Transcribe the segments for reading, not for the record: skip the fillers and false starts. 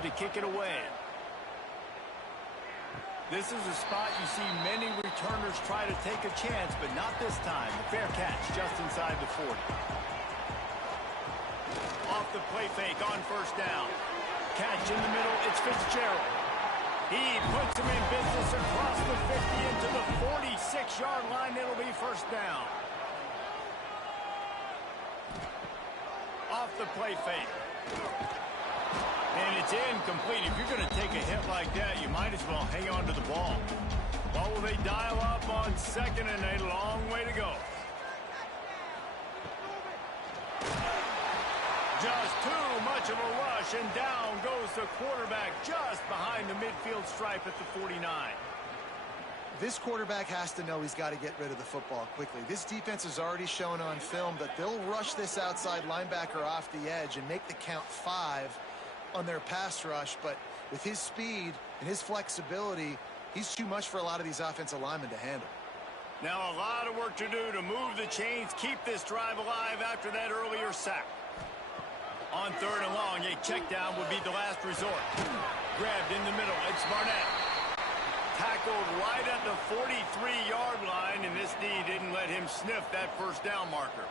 drive to kick it away. This is a spot you see many returners try to take a chance, but not this time. The fair catch just inside the 40. Off the play fake on first down. Catch in the middle, it's Fitzgerald. He puts him in business across the 50 into the 46-yard line. It'll be first down. Off the play fake. And it's incomplete. If you're going to take a hit like that, you might as well hang on to the ball. What will they dial up on second and a long way to go? Just too much of a rush, and down goes the quarterback just behind the midfield stripe at the 49. This quarterback has to know he's got to get rid of the football quickly. This defense has already shown on film that they'll rush this outside linebacker off the edge and make the count 5 on their pass rush, but with his speed and his flexibility, he's too much for a lot of these offensive linemen to handle. Now a lot of work to do to move the chains, keep this drive alive after that earlier sack. On third and long, a check down would be the last resort. Grabbed in the middle, it's Barnett. Tackled right at the 43-yard line, and this D didn't let him sniff that first down marker.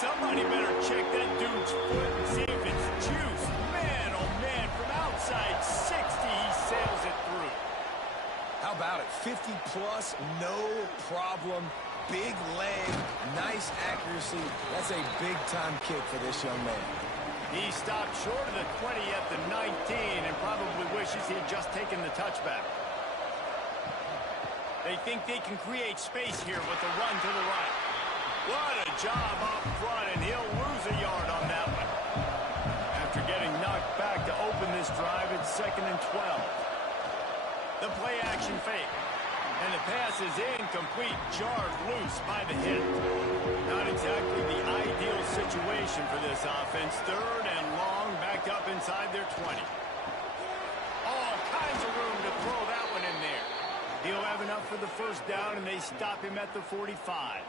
Somebody better check that dude's foot and see if it's juice. Man, oh man, from outside 60, he sails it through. How about it? 50-plus, no problem. Big leg, nice accuracy. That's a big-time kick for this young man. He stopped short of the 20 at the 19 and probably wishes he had just taken the touchback. They think they can create space here with a run to the right. What a job up front, and he'll lose a yard on that one. After getting knocked back to open this drive, it's 2nd and 12. The play-action fake. And the pass is incomplete, jarred loose by the hit. Not exactly the ideal situation for this offense. Third and long, back up inside their 20. All kinds of room to throw that one in there. He'll have enough for the first down, and they stop him at the 45.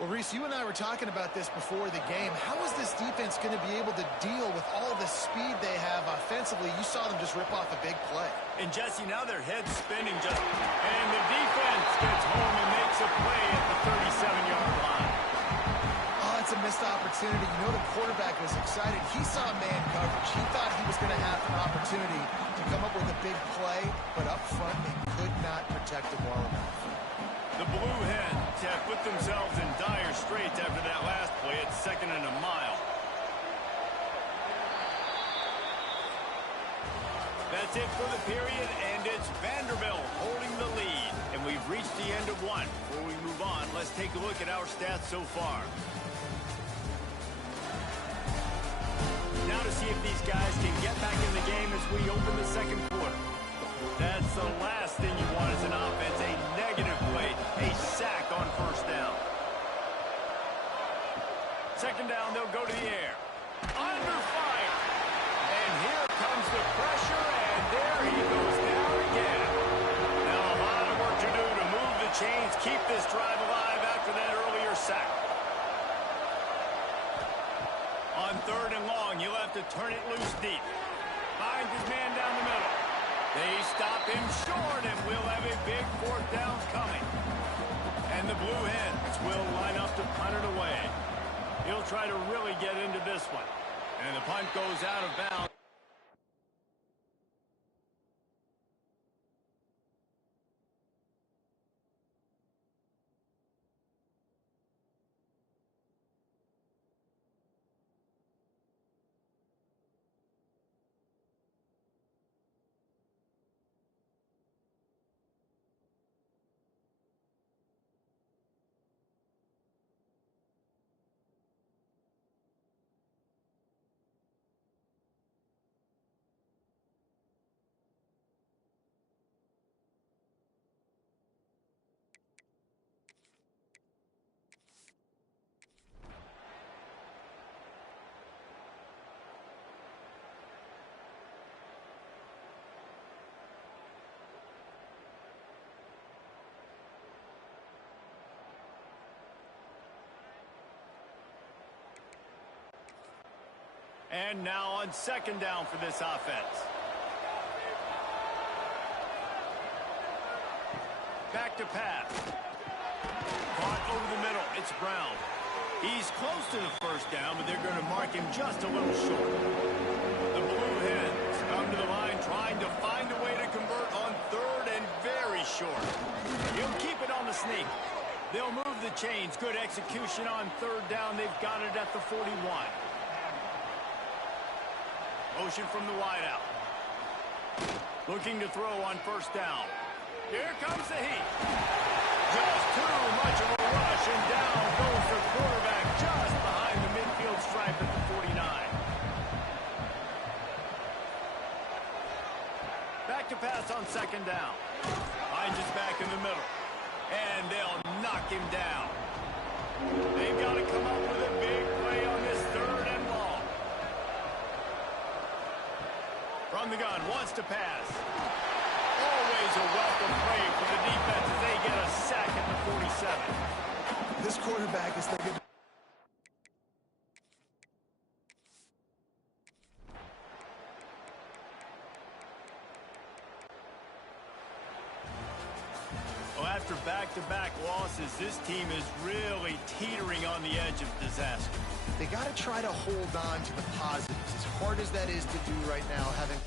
Well, Reese, you and I were talking about this before the game. How is this defense going to be able to deal with all the speed they have offensively? You saw them just rip off a big play. And, Jesse, now their head's spinning just... And the defense gets home and makes a play at the 37-yard line. Oh, it's a missed opportunity. You know the quarterback was excited. He saw man coverage. He thought he was going to have an opportunity to come up with a big play, but up front they could not protect him well enough. The Blue Hens have put themselves in dire straits after that last play at 2nd and a mile. That's it for the period, and it's Vanderbilt holding the lead. And we've reached the end of one. Before we move on, let's take a look at our stats so far. Now to see if these guys can get back in the game as we open the second quarter. That's the last thing you want as an offense, a negative play, a sack on first down. Second down, they'll go to the air. Under fire. And here comes the pressure, and there he goes down again. Now a lot of work to do to move the chains, keep this drive alive after that earlier sack. On third and long, he'll have to turn it loose deep. Finds his man down the middle. They stop him short, and we'll have a big fourth down coming. And the Blue Hens will line up to punt it away. He'll try to really get into this one. And the punt goes out of bounds. And now on second down for this offense. Back to pass. Caught over the middle. It's Brown. He's close to the first down, but they're going to mark him just a little short. The Blue Hens come to the line trying to find a way to convert on third and very short. He'll keep it on the sneak. They'll move the chains. Good execution on third down. They've got it at the 41. Motion from the wideout. Looking to throw on first down. Here comes the heat. Just too much of a rush, and down goes the quarterback just behind the midfield stripe at the 49. Back to pass on second down. Hines is back in the middle. And they'll knock him down. They've got to come up with a big play on this third and long. From the gun, wants to pass. Always a welcome play for the defense as they get a sack at the 47. This quarterback is thinking. Well, after back-to-back losses, this team is really teetering on the edge of disaster. They got to try to hold on to the positives, as hard as that is to do right now, having.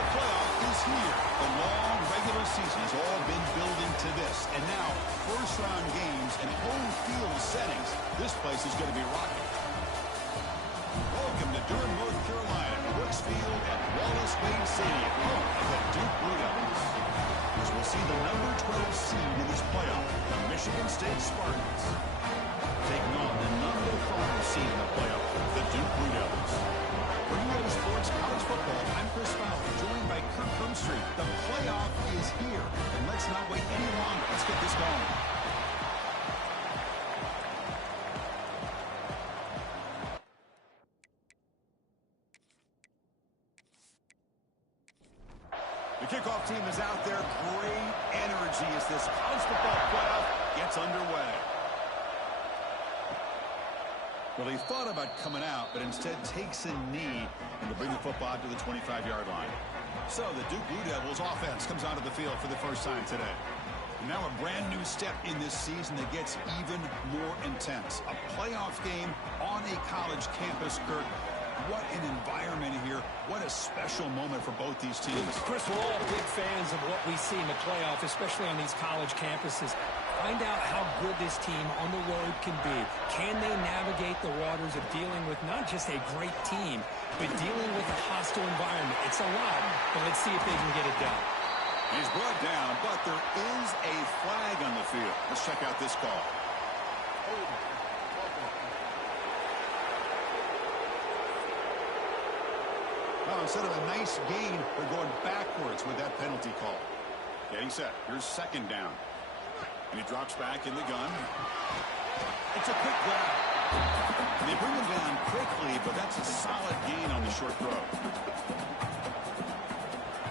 football playoff is here. The long regular season has all been building to this. And now, first-round games and home field settings. This place is going to be rocking. Welcome to Durham, North Carolina, Brooks Field at Wallace Wade Stadium, home of the Duke Blue Devils. As we'll see the number 12 seed in this playoff, the Michigan State Spartans, taking on the number 5 seed in the playoff, the Duke Blue Devils. For UL Sports College Football, I'm Chris Fowler, joined by Curt. The playoff is here, and let's not wait any longer. Let's get this going. The kickoff team is out there. Great energy as this college football playoff gets underway. Well, he thought about coming out, but instead takes a knee and to bring the football to the 25-yard line. So the Duke Blue Devils offense comes onto the field for the first time today. And now a brand new step in this season that gets even more intense. A playoff game on a college campus, Curt. What an environment here. What a special moment for both these teams. Chris, we're all big fans of what we see in the playoff, especially on these college campuses. Find out how good this team on the road can be. Can they navigate the waters of dealing with not just a great team, but dealing with a hostile environment? It's a lot, but let's see if they can get it done. He's brought down, but there is a flag on the field. Let's check out this call. Well, instead of a nice gain, they're going backwards with that penalty call. Getting set. Here's second down. And he drops back in the gun. It's a quick grab. They bring him down quickly, but that's a solid gain on the short throw.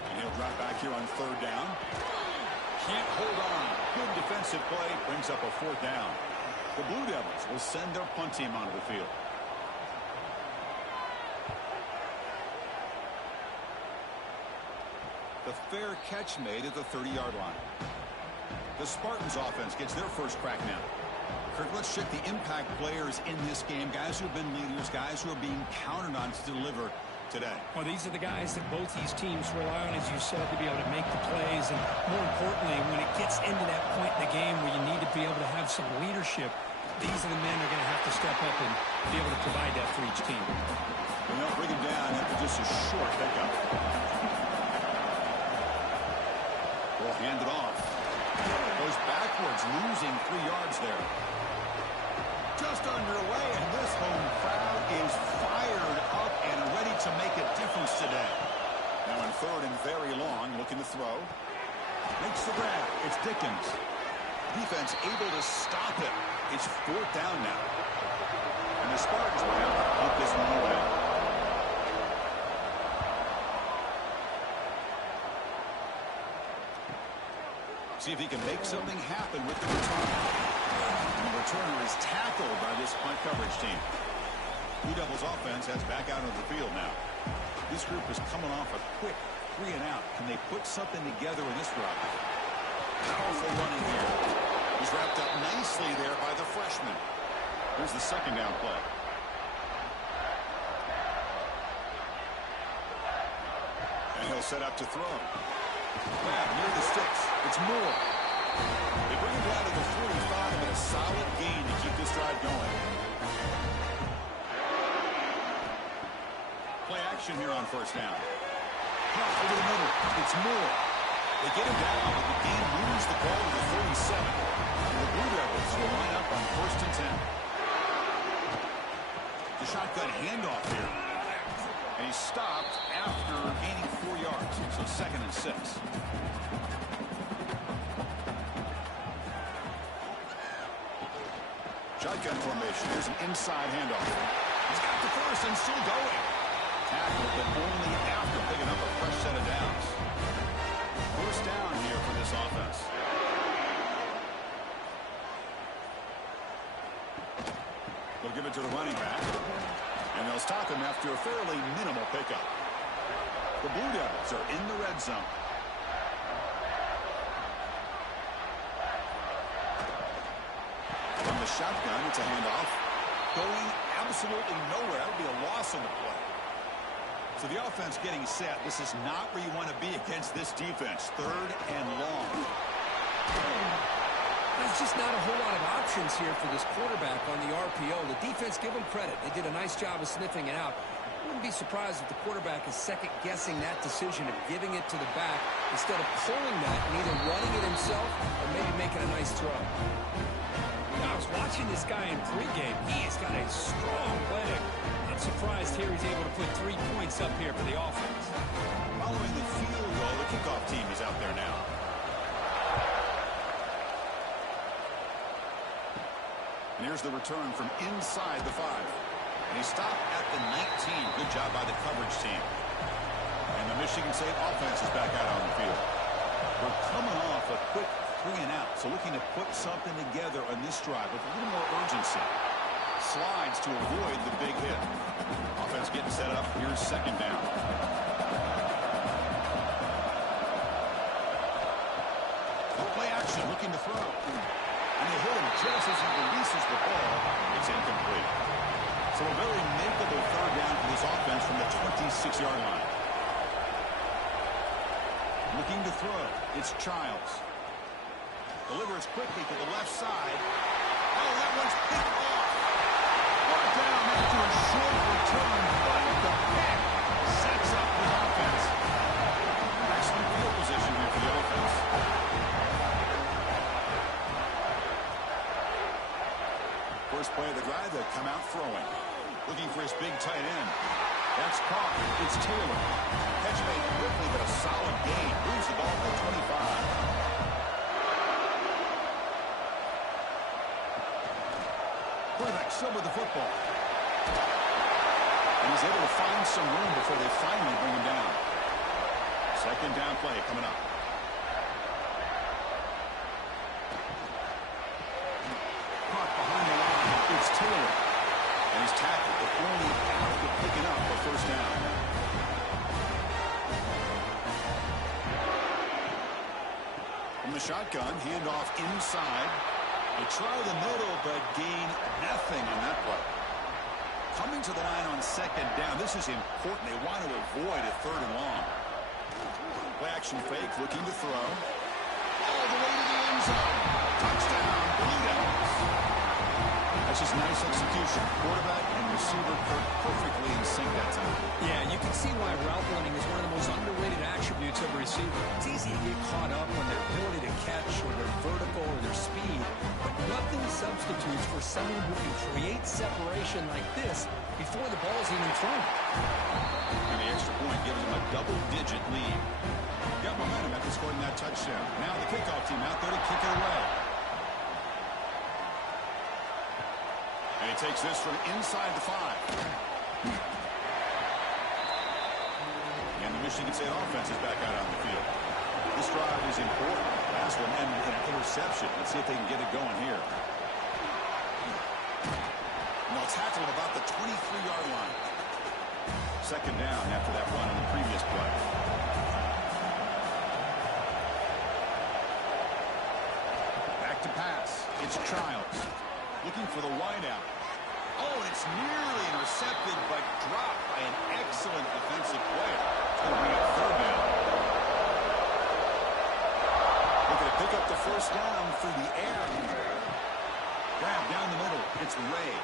And he'll drop back here on third down. Can't hold on. Good defensive play. Brings up a fourth down. The Blue Devils will send their punt team onto the field. The fair catch made at the 30-yard line. The Spartans offense gets their first crack now. Curt, let's check the impact players in this game. Guys who have been leaders, guys who are being counted on to deliver today. Well, these are the guys that both these teams rely on, as you said, to be able to make the plays. And more importantly, when it gets into that point in the game where you need to be able to have some leadership, these are the men that are going to have to step up and be able to provide that for each team. And they'll bring him down after just a short pickup. Will hand it off. Goes backwards, losing 3 yards there. Just underway, and this home crowd is fired up and ready to make a difference today. Now in third and very long, looking to throw. Makes the grab. It's Dickens. Defense able to stop it. It's fourth down now. And the Spartans will have to keep this one away. See if he can make something happen with the return. And the returner is tackled by this punt coverage team. Blue Devils offense has back out on the field now. This group is coming off a quick 3 and out. Can they put something together in this drive? Powerful running here. He's wrapped up nicely there by the freshman. Here's the second down play. And he'll set up to throw. Grab near the sticks. It's Moore. They bring him down to the 45, and a solid gain to keep this drive going. Play action here on first down. Over the middle. It's Moore. They get him down, but the game moves the ball to the 37. And the Blue Devils will line up on first and 10. The shotgun handoff here. And he stopped after gaining 4 yards. So second and 6. Shotgun formation. Here's an inside handoff. He's got the first and still going. Tackled, but only after picking up a fresh set of downs. First down here for this offense. They'll give it to the running back. And they'll stop him after a fairly minimal pickup. The Blue Devils are in the red zone. From the shotgun, it's a handoff. Going absolutely nowhere. That'll be a loss on the play. So the offense getting set. This is not where you want to be against this defense. 3rd and long. There's just not a whole lot of options here for this quarterback on the RPO. The defense, give them credit. They did a nice job of sniffing it out. Wouldn't be surprised if the quarterback is second-guessing that decision of giving it to the back instead of pulling that and either running it himself or maybe making a nice throw. I was watching this guy in pregame. He has got a strong leg. Not surprised here he's able to put 3 points up here for the offense. Following the field goal, the kickoff team is out there now. And here's the return from inside the 5. And he stopped at the 19. Good job by the coverage team. And the Michigan State offense is back out on the field. We're coming off a quick 3 and out, so looking to put something together on this drive with a little more urgency. Slides to avoid the big hit. Offense getting set up. Here's 2nd down. Play action, looking to throw. And they hit him just as he releases the ball. It's incomplete. So a very makeable 3rd down for this offense from the 26-yard line. Looking to throw. It's Childs. Delivers quickly to the left side. Oh, that one's picked off. Brought down after a short return, but the pick sets up the offense. Excellent field position here for the offense. First play of the drive, they come out throwing. Looking for his big tight end. That's caught. It's Taylor. Catch made quickly, but a solid gain. Moves the ball to the 25. Quarterback still with the football. And he's able to find some room before they finally bring him down. 2nd down play coming up. Caught behind the line. It's Taylor. And he's tackled, but only after picking up a 1st down. From the shotgun, handoff inside. They try the middle, but gain nothing on that play. Coming to the line on 2nd down. This is important. They want to avoid a 3rd and long. Play action fake, looking to throw. All the way to the end zone. Touchdown, Blue Devils. That's just nice execution. Quarterback and receiver Curt perfectly in sync that time. Yeah, you can see why route running is one of the most underrated attributes of a receiver. It's easy to get caught up on their ability to catch or their vertical or their speed, but nothing substitutes for someone who can create separation like this before the ball's even thrown. And the extra point gives them a double-digit lead. Got momentum after scoring that touchdown. Now the kickoff team out there to kick it away. And he takes this from inside the 5. And the Michigan State offense is back out on the field. This drive is important. Last one ended in an interception. Let's see if they can get it going here. And they'll tackle at about the 23-yard line. 2nd down after that run on the previous play. Back to pass. It's Childs. Looking for the wideout. Oh, and it's nearly intercepted, but dropped by an excellent defensive player. It's going to bring up 3rd down. Looking to pick up the 1st down through the air. Grab down the middle. It's Ray.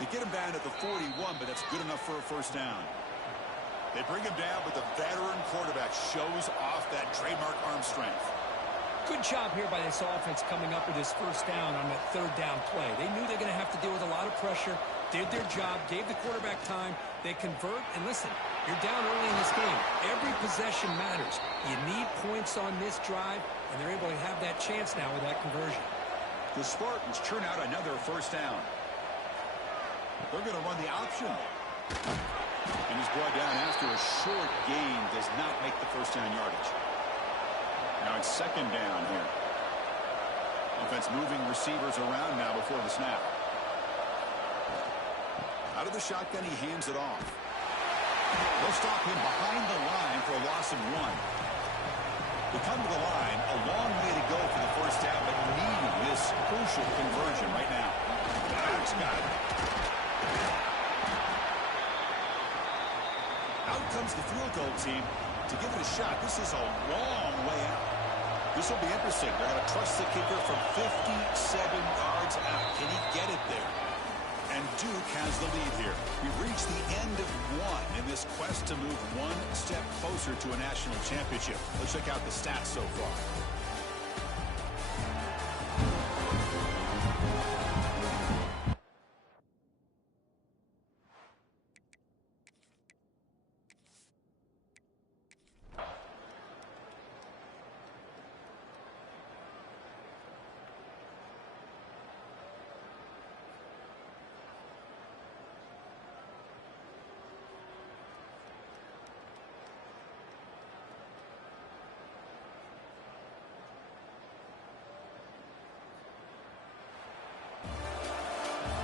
They get him down at the 41, but that's good enough for a 1st down. They bring him down, but the veteran quarterback shows off that trademark arm strength. Good job here by this offense coming up with his 1st down on that 3rd down play. They knew they're going to have to deal with a lot of pressure, did their job, gave the quarterback time. They convert, and listen, you're down early in this game. Every possession matters. You need points on this drive, and they're able to have that chance now with that conversion. The Spartans churn out another 1st down. They're going to run the option. And he's brought down after a short gain. Does not make the 1st down yardage. Now it's 2nd down here. Offense moving receivers around now before the snap. Out of the shotgun, he hands it off. They'll stop him behind the line for a loss of 1. They come to the line, a long way to go for the 1st down, but need this crucial conversion right now. Alex got it. Out to comes the field goal team to give it a shot. This is a long way out. This will be interesting. They're going to trust the kicker from 57 yards out. Can he get it there? And Duke has the lead here. We've reached the end of one in this quest to move one step closer to a national championship. Let's check out the stats so far.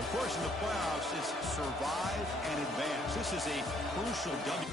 Of course, in the playoffs, is survive and advance. This is a crucial W.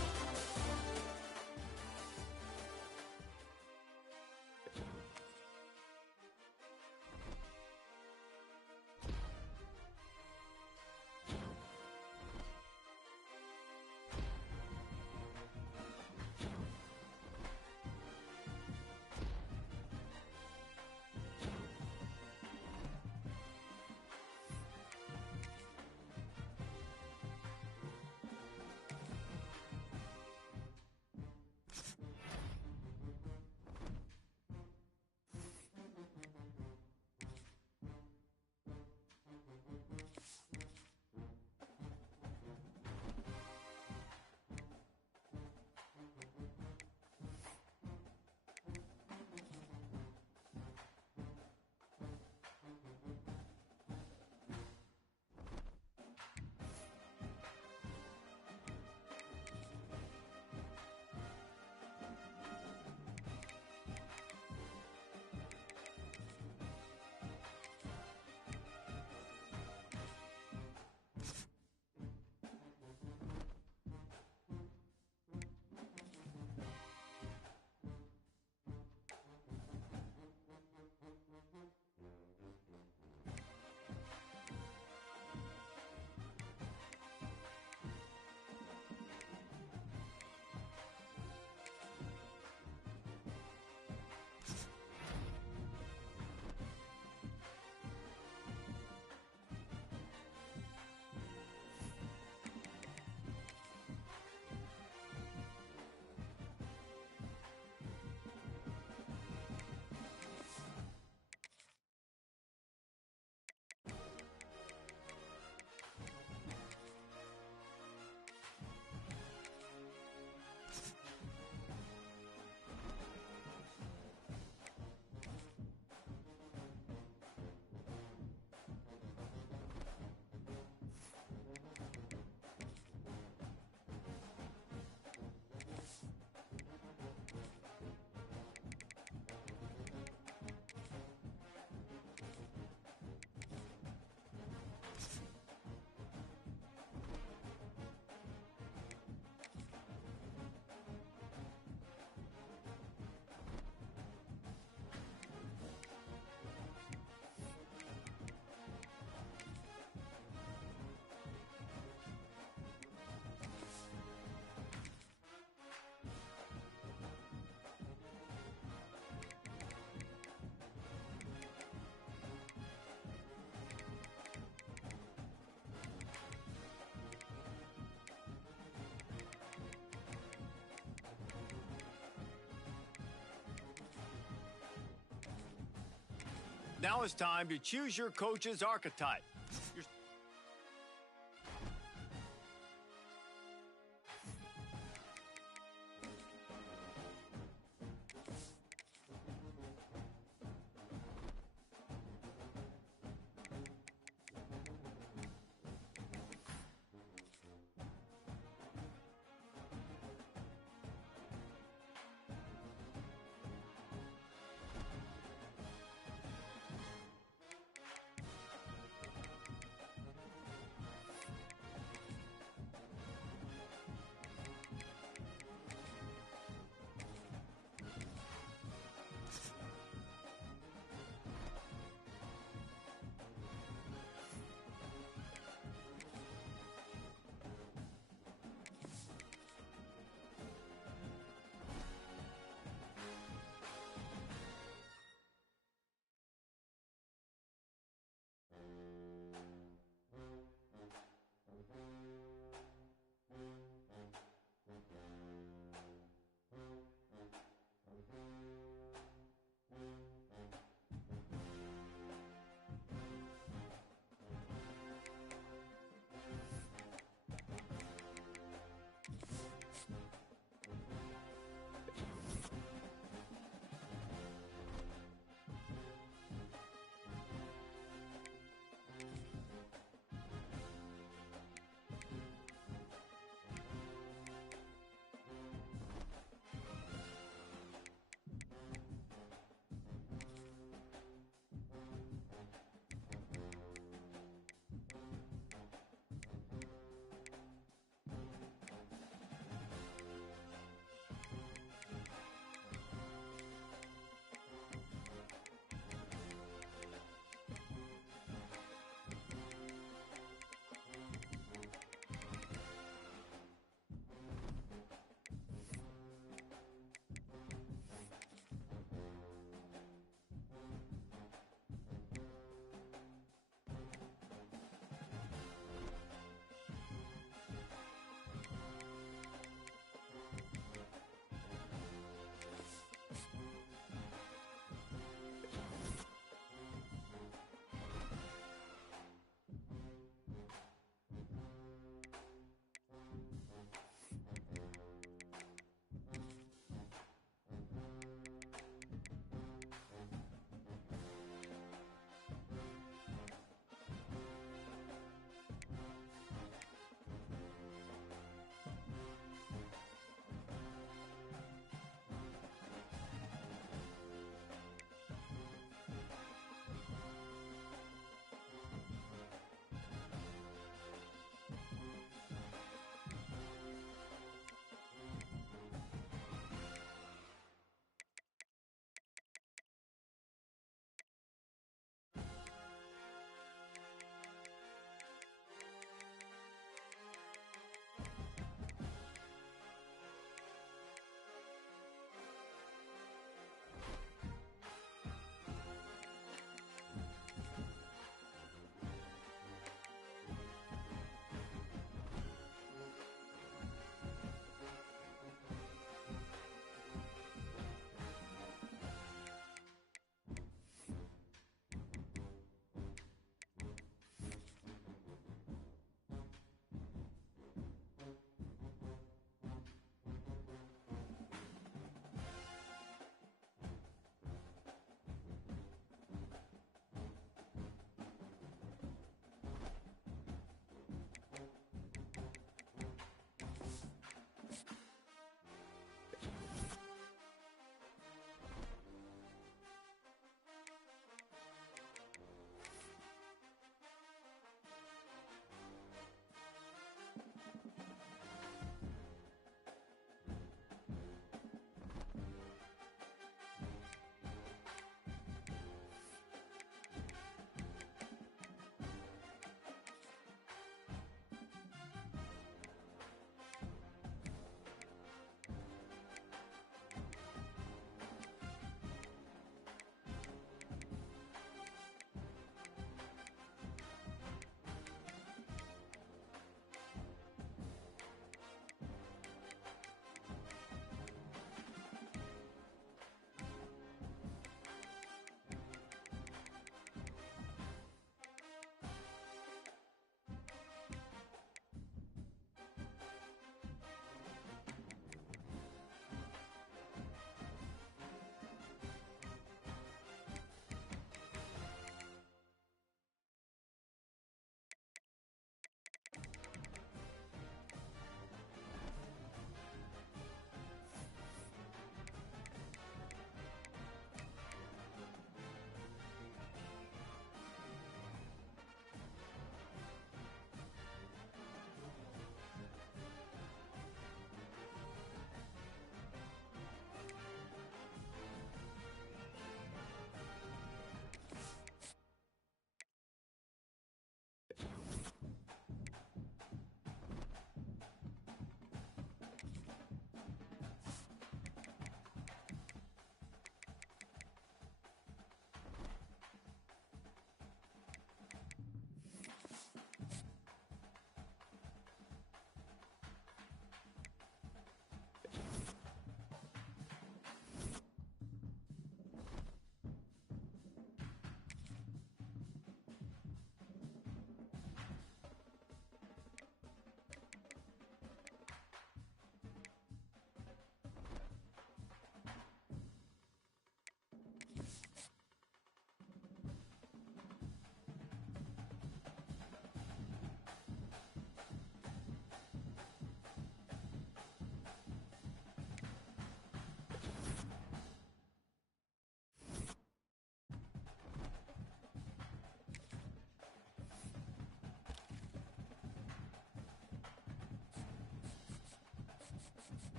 Now it's time to choose your coach's archetype.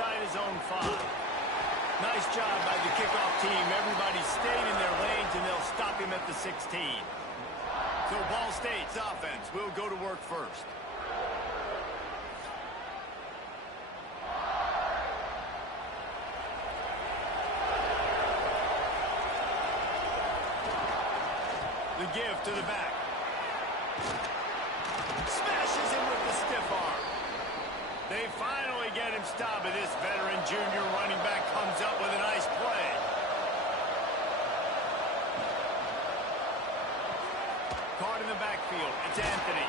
inside his own 5. Nice job by the kickoff team. Everybody stayed in their lanes, and they'll stop him at the 16. So Ball State's offense will go to work first. The give to the back. Smashes him with the stiff arm. They finally get him stopped, but this veteran junior running back comes up with a nice play. Caught in the backfield. It's Anthony.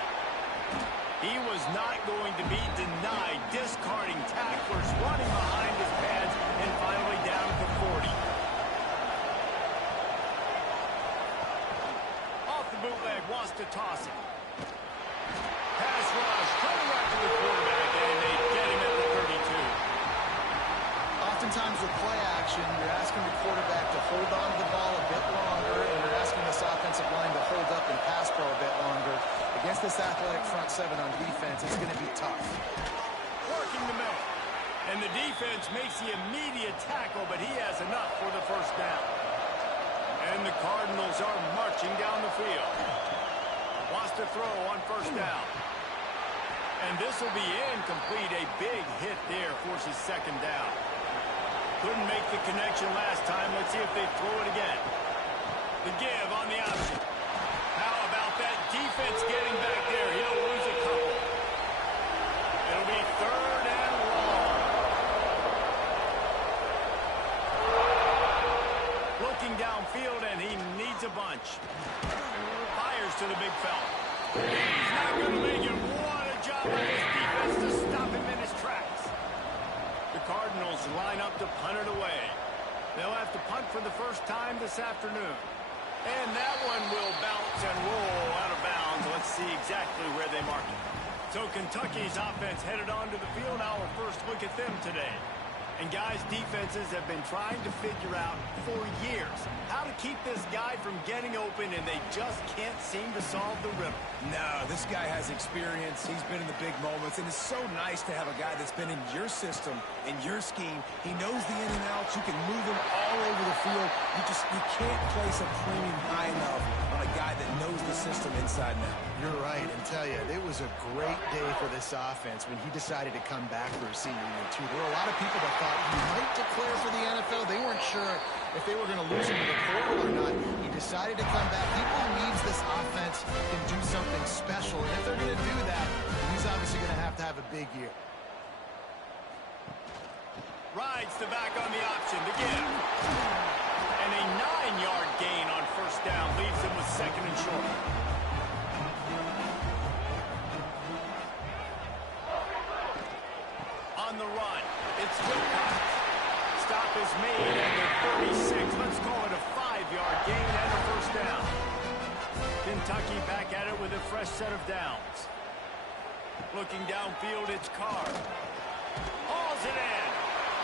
He was not going to be denied, discarding tacklers, running behind his pads, and finally down at the 40. Bootleg wants to toss it. Pass rush, coming right to the quarterback, and they get him at the 32. Oftentimes with play action, you're asking the quarterback to hold on to the ball a bit longer, and you're asking this offensive line to hold up and pass pro a bit longer. Against this athletic front 7 on defense, it's going to be tough. Working the middle. And the defense makes the immediate tackle, but he has enough for the first down. And the Cardinals are marching down the field. Wants to throw on first down. And this will be incomplete. A big hit there forces second down. Couldn't make the connection last time. Let's see if they throw it again. The give on the option. How about that defense getting back there? He'll lose a couple. It'll be third and long. Looking downfield, and he needs a bunch. Fires to the big fella. He's not going to make it. What a job by his defense to stop him in his tracks. The Cardinals line up to punt it away. They'll have to punt for the first time this afternoon. And that one will bounce and roll out of bounds. Let's see exactly where they mark it. So Kentucky's offense headed onto the field. Our first look at them today. And guys, defenses have been trying to figure out for years how to keep this guy from getting open, and they just can't seem to solve the riddle. No, this guy has experience. He's been in the big moments, and it's so nice to have a guy that's been in your system, in your scheme. He knows the in and outs. You can move him all over the field. You can't place a premium high enough on a guy that knows the system inside and out. You're right, and tell you, it was a great day for this offense when he decided to come back for his senior year, too. There were a lot of people that thought he might declare for the NFL. They weren't sure if they were going to lose him to the portal or not. He decided to come back. He believes this offense can do something special, and if they're going to do that, he's obviously going to have a big year. Rides the back on the option to give. And a 9-yard gain on first down leaves him with second and short. On the run, it's Wilcox. Stop is made at the 36. Let's call it a 5-yard gain and a first down. Kentucky back at it with a fresh set of downs. Looking downfield, it's Carr. Hauls it in.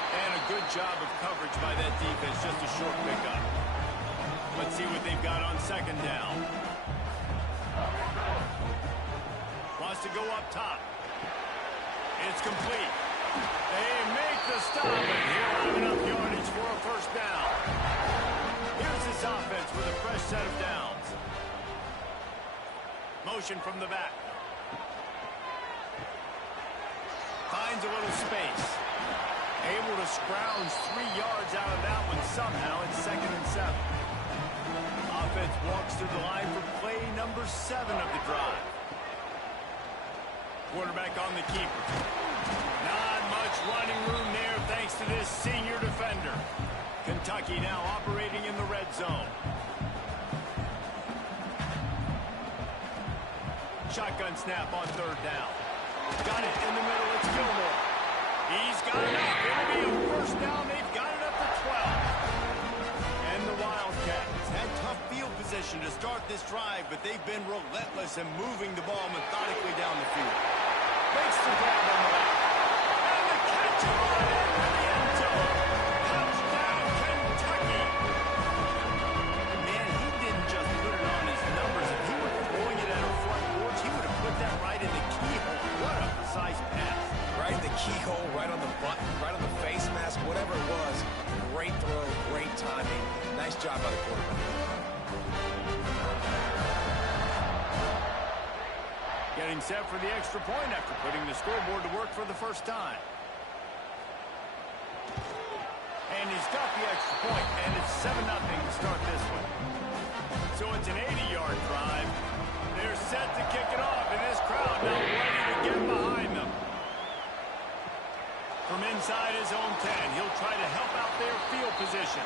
And a good job of coverage by that defense, just a short pickup. Let's see what they've got on second down. Wants to go up top. It's complete. They make the stop, and he'll have enough yardage for a first down. Here's this offense with a fresh set of downs. Motion from the back. Finds a little space. Able to scrounge 3 yards out of that one somehow. It's second and 7. Offense walks through the line for play number 7 of the drive. Quarterback on the keeper. Not much running room there thanks to this senior defender. Kentucky now operating in the red zone. Shotgun snap on third down. Got it in the middle. It's Gilmore. He's got it up. It'll be a first down. They've got it up to 12. And the Wildcats had tough field position to start this drive, but they've been relentless in moving the ball methodically down the field. Makes the grab on the left. And the catch on into the end zone. Touchdown, Kentucky. Man, he didn't just put it on his numbers. If he were throwing it at a front porch, he would have put that right in the keyhole. What a precise pass. Right in the keyhole, right on the button, right on the set for the extra point after putting the scoreboard to work for the first time. And he's got the extra point, and it's 7-0 to start this one. So it's an 80-yard drive. They're set to kick it off, and this crowd now ready to get behind them. From inside his own 10, he'll try to help out their field position.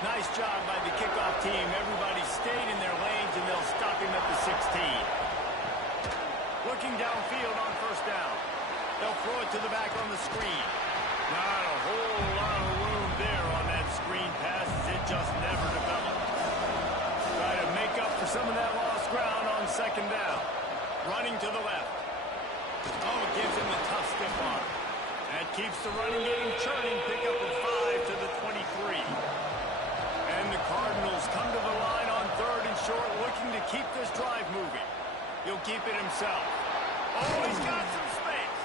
Nice job by the kickoff team. Everybody stayed in their lanes, and they'll stop him at the 16. Looking downfield on first down. They'll throw it to the back on the screen. Not a whole lot of room there on that screen pass, as it just never developed. Try to make up for some of that lost ground on second down. Running to the left. Oh, gives him a tough stiff arm. That keeps the running game churning. Pick up at 5 to the 23. And the Cardinals come to the line on third and short, looking to keep this drive moving. He'll keep it himself. Oh, he's got some space.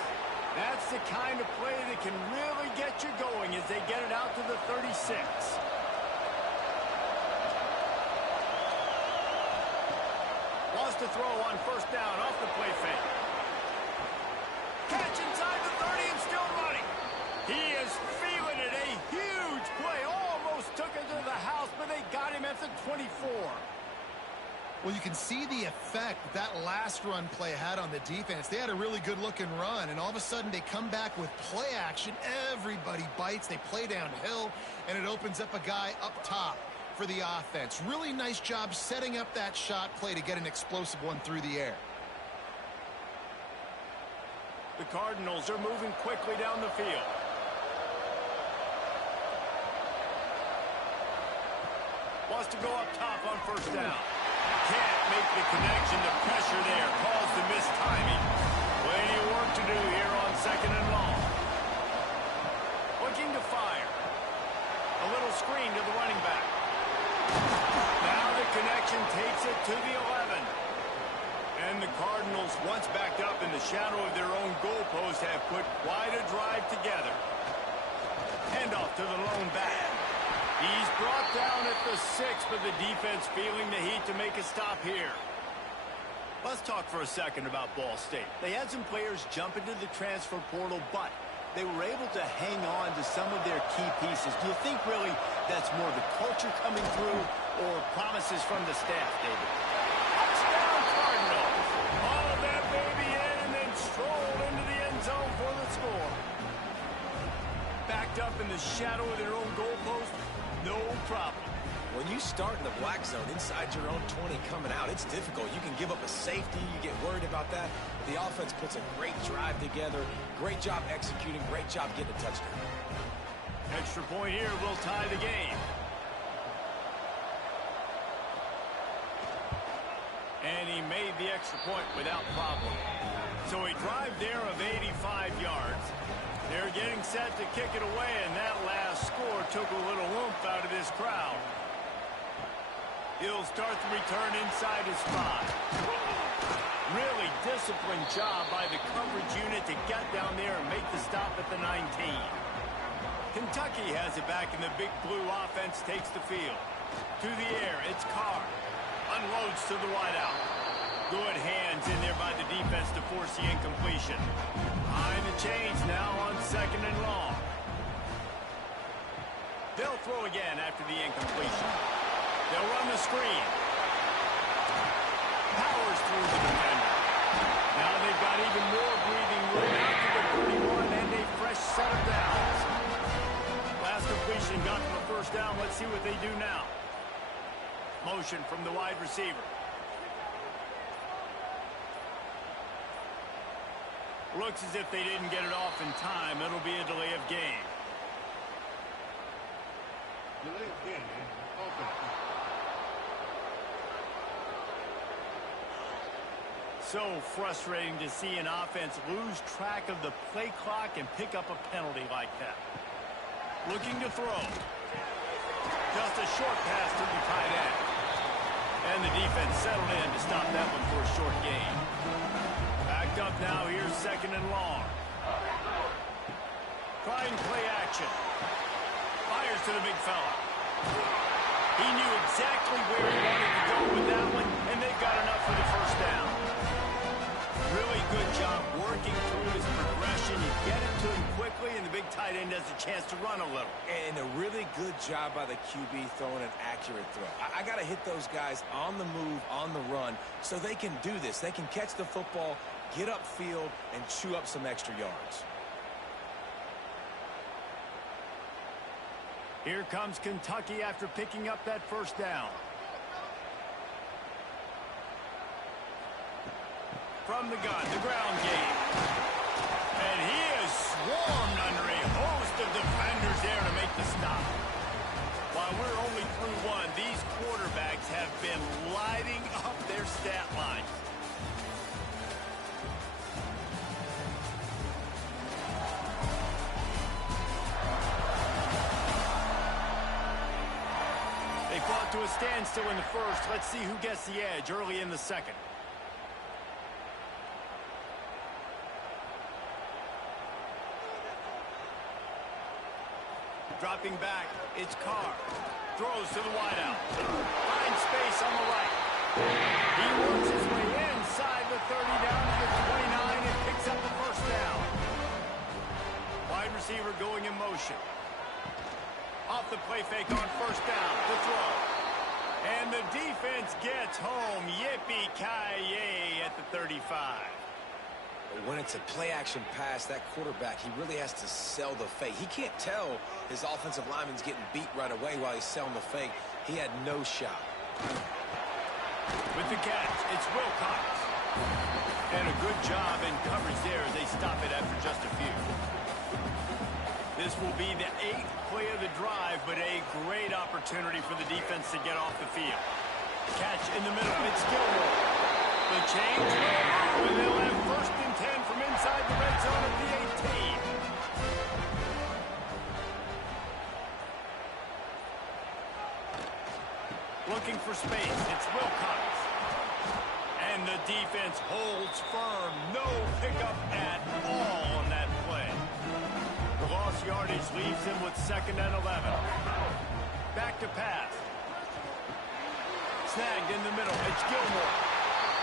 That's the kind of play that can really get you going as they get it out to the 36. Wants to throw on first down off the play fake. Catch inside the 30 and still running. He is feeling it. A huge play. Almost took it to the house, but they got him at the 24. Well, you can see the effect that last run play had on the defense. They had a really good-looking run, and all of a sudden they come back with play action. Everybody bites. They play downhill, and it opens up a guy up top for the offense. Really nice job setting up that shot play to get an explosive one through the air. The Cardinals are moving quickly down the field. Wants to go up top on first down. Can't make the connection. The pressure there caused the missed timing. Plenty of work to do here on second and long. Looking to fire. A little screen to the running back. Now the connection takes it to the 11. And the Cardinals, once backed up in the shadow of their own goalpost, have put quite a drive together. Handoff to the lone back. He's brought down at the 6, but the defense feeling the heat to make a stop here. Let's talk for a second about Ball State. They had some players jump into the transfer portal, but they were able to hang on to some of their key pieces. Do you think really that's more the culture coming through or promises from the staff, David? Touchdown Cardinals. All of that baby in and then strolled into the end zone for the score. Backed up in the shadow of their own goalpost, no problem. When you start in the black zone inside your own 20 coming out, it's difficult. You can give up a safety. You get worried about that. The offense puts a great drive together. Great job executing. Great job getting a touchdown. Extra point here will tie the game. And he made the extra point without problem. So a drive there of 85 yards. They're getting set to kick it away, and that last score took a little oomph out of this crowd. He'll start the return inside his 5. Really disciplined job by the coverage unit to get down there and make the stop at the 19. Kentucky has it back, and the big blue offense takes the field. To the air, it's Carr. Unloads to the wideout. Good hands in there by the defense to force the incompletion. Behind the chains now on second and long. They'll throw again after the incompletion. They'll run the screen. Powers through the defender. Now they've got even more breathing room out to the 31 and a fresh set of downs. Last completion got to the first down. Let's see what they do now. Motion from the wide receiver. Looks as if they didn't get it off in time. It'll be a delay of game. Delay of game. Okay. So frustrating to see an offense lose track of the play clock and pick up a penalty like that. Looking to throw. Just a short pass to the tight end. And the defense settled in to stop that one for a short gain. Backed up now, here's second and long. Trying play action. Fires to the big fella. He knew exactly where he wanted to go with that one, and they got enough for the first down. Really good job working through his progression. You get it to him quickly, and the big tight end has a chance to run a little. And a really good job by the QB throwing an accurate throw. I got to hit those guys on the move, on the run, so they can do this. They can catch the football, get upfield, and chew up some extra yards. Here comes Kentucky after picking up that first down. From the gun, the ground game. And he is swarmed under a host of defenders there to make the stop. While we're only through one, these quarterbacks have been lighting up their stat line. They fought to a standstill in the first. Let's see who gets the edge early in the second. Dropping back, it's Carr. Throws to the wideout. Finds space on the right. He works his way inside the 30 down to the 29 and picks up the first down. Wide receiver going in motion. Off the play fake on first down. The throw. And the defense gets home. Yippee-ki-yay at the 35. When it's a play-action pass, that quarterback, he really has to sell the fake. He can't tell his offensive lineman's getting beat right away while he's selling the fake. He had no shot. With the catch, it's Wilcox. And a good job in coverage there as they stop it after just a few. This will be the 8th play of the drive, but a great opportunity for the defense to get off the field. Catch in the middle, it's Gilmore. The change, and they'll have first and 10 from inside the red zone at the 18. Looking for space, it's Wilcox. And the defense holds firm. No pickup at all on that play. The lost yardage leaves him with 2nd and 11. Back to pass. Snagged in the middle, it's Gilmore.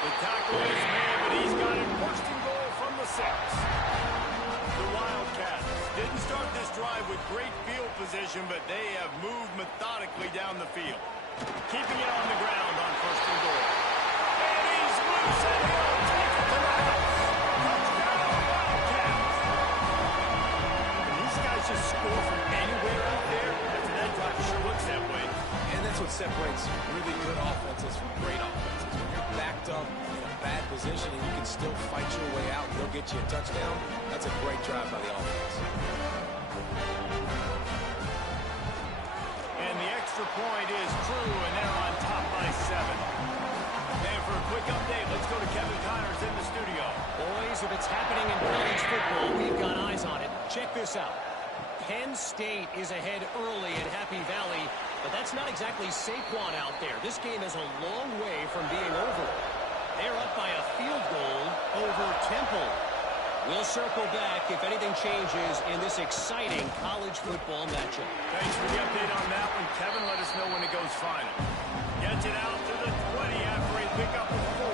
The tackle is made, but he's got it first and goal from the 6. The Wildcats didn't start this drive with great field position, but they have moved methodically down the field. Keeping it on the ground on first and goal. And he's loose, and he'll take it to the house. Touchdown, Wildcats. Can these guys just score from anywhere out there? After that drive, it sure looks that way. And that's what separates really good offenses from great offenses. When you're backed up in a bad position and you can still fight your way out and they'll get you a touchdown, that's a great drive by the offense. And the extra point is true, and they're on top by 7. And for a quick update, let's go to Kevin Connors in the studio. Boys, if it's happening in college football, we've got eyes on it. Check this out. Penn State is ahead early at Happy Valley, but that's not exactly Saquon out there. This game is a long way from being over. They're up by a field goal over Temple. We'll circle back if anything changes in this exciting college football matchup. Thanks for the update on that one, Kevin. Let us know when it goes final. Gets it out to the 20 after a pickup of 4.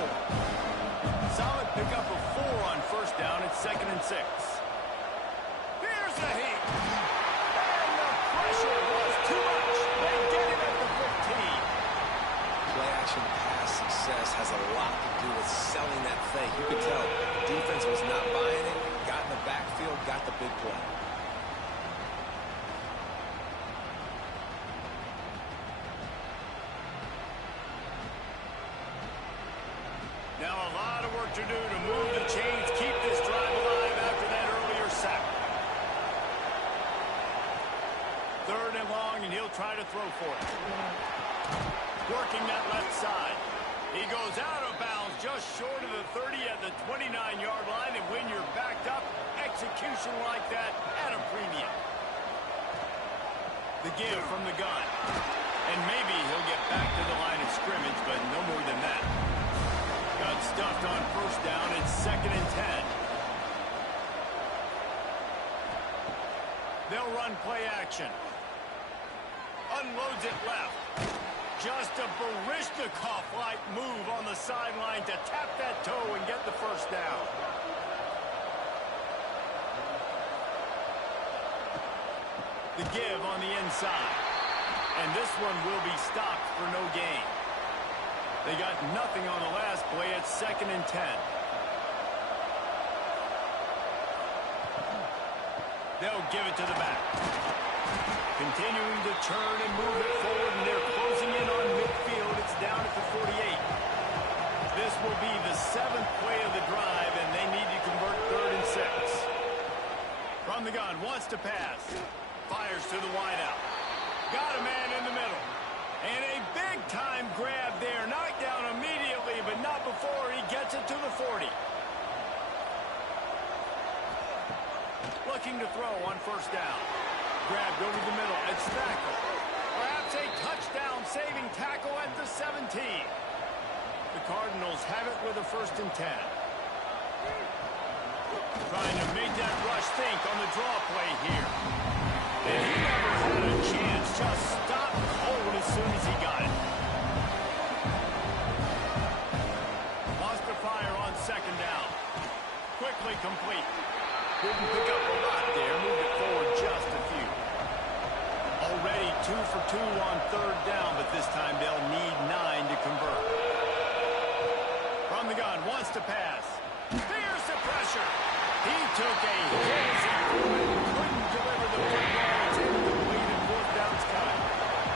Solid pickup of 4 on first down. It's 2nd and 6. Here's the heat. And the pressure was too much. They get it at the 15. Play-action pass success has a lot to do with selling that fake. You could tell the defense was not buying it, got in the backfield, got the big play. Now a lot of work to do to move the chains, keep this drive alive after that earlier sack. 3rd and long, and he'll try to throw for it. Working that left side. He goes out of bounds just short of the 30 at the 29-yard line, and when you're backed up, execution like that at a premium. The give from the gun. And maybe he'll get back to the line of scrimmage, but no more than that. Got stuffed on first down. It's 2nd and 10. They'll run play action. Unloads it left. Just a Baryshnikov-like move on the sideline to tap that toe and get the first down. The give on the inside. And this one will be stopped for no gain. They got nothing on the last play. It's 2nd and 10. They'll give it to the back. Continuing to turn and move it forward, and they're closing in on midfield. It's down at the 48. This will be the 7th play of the drive, and they need to convert 3rd and 6. From the gun, wants to pass. Fires to the wideout. Got a man in the middle. And a big-time grab there. Knocked down immediately, but not before he gets it to the 40. Looking to throw on 1st down. Grabbed over the middle. It's tackled. Perhaps a touchdown-saving tackle at the 17. The Cardinals have it with a 1st and 10. Trying to make that rush think on the draw play here. And he never had a chance. Just stopped cold as soon as he got it. Lost the fire on 2nd down. Quickly complete. Didn't pick up a lot there. Moved it forward just a few. Already 2 for 2 on 3rd down, but this time they'll need 9 to convert. From the gun, wants to pass. Here's the pressure. He took a hit as he threw it. Couldn't deliver the football. It's incomplete and 4th down's coming.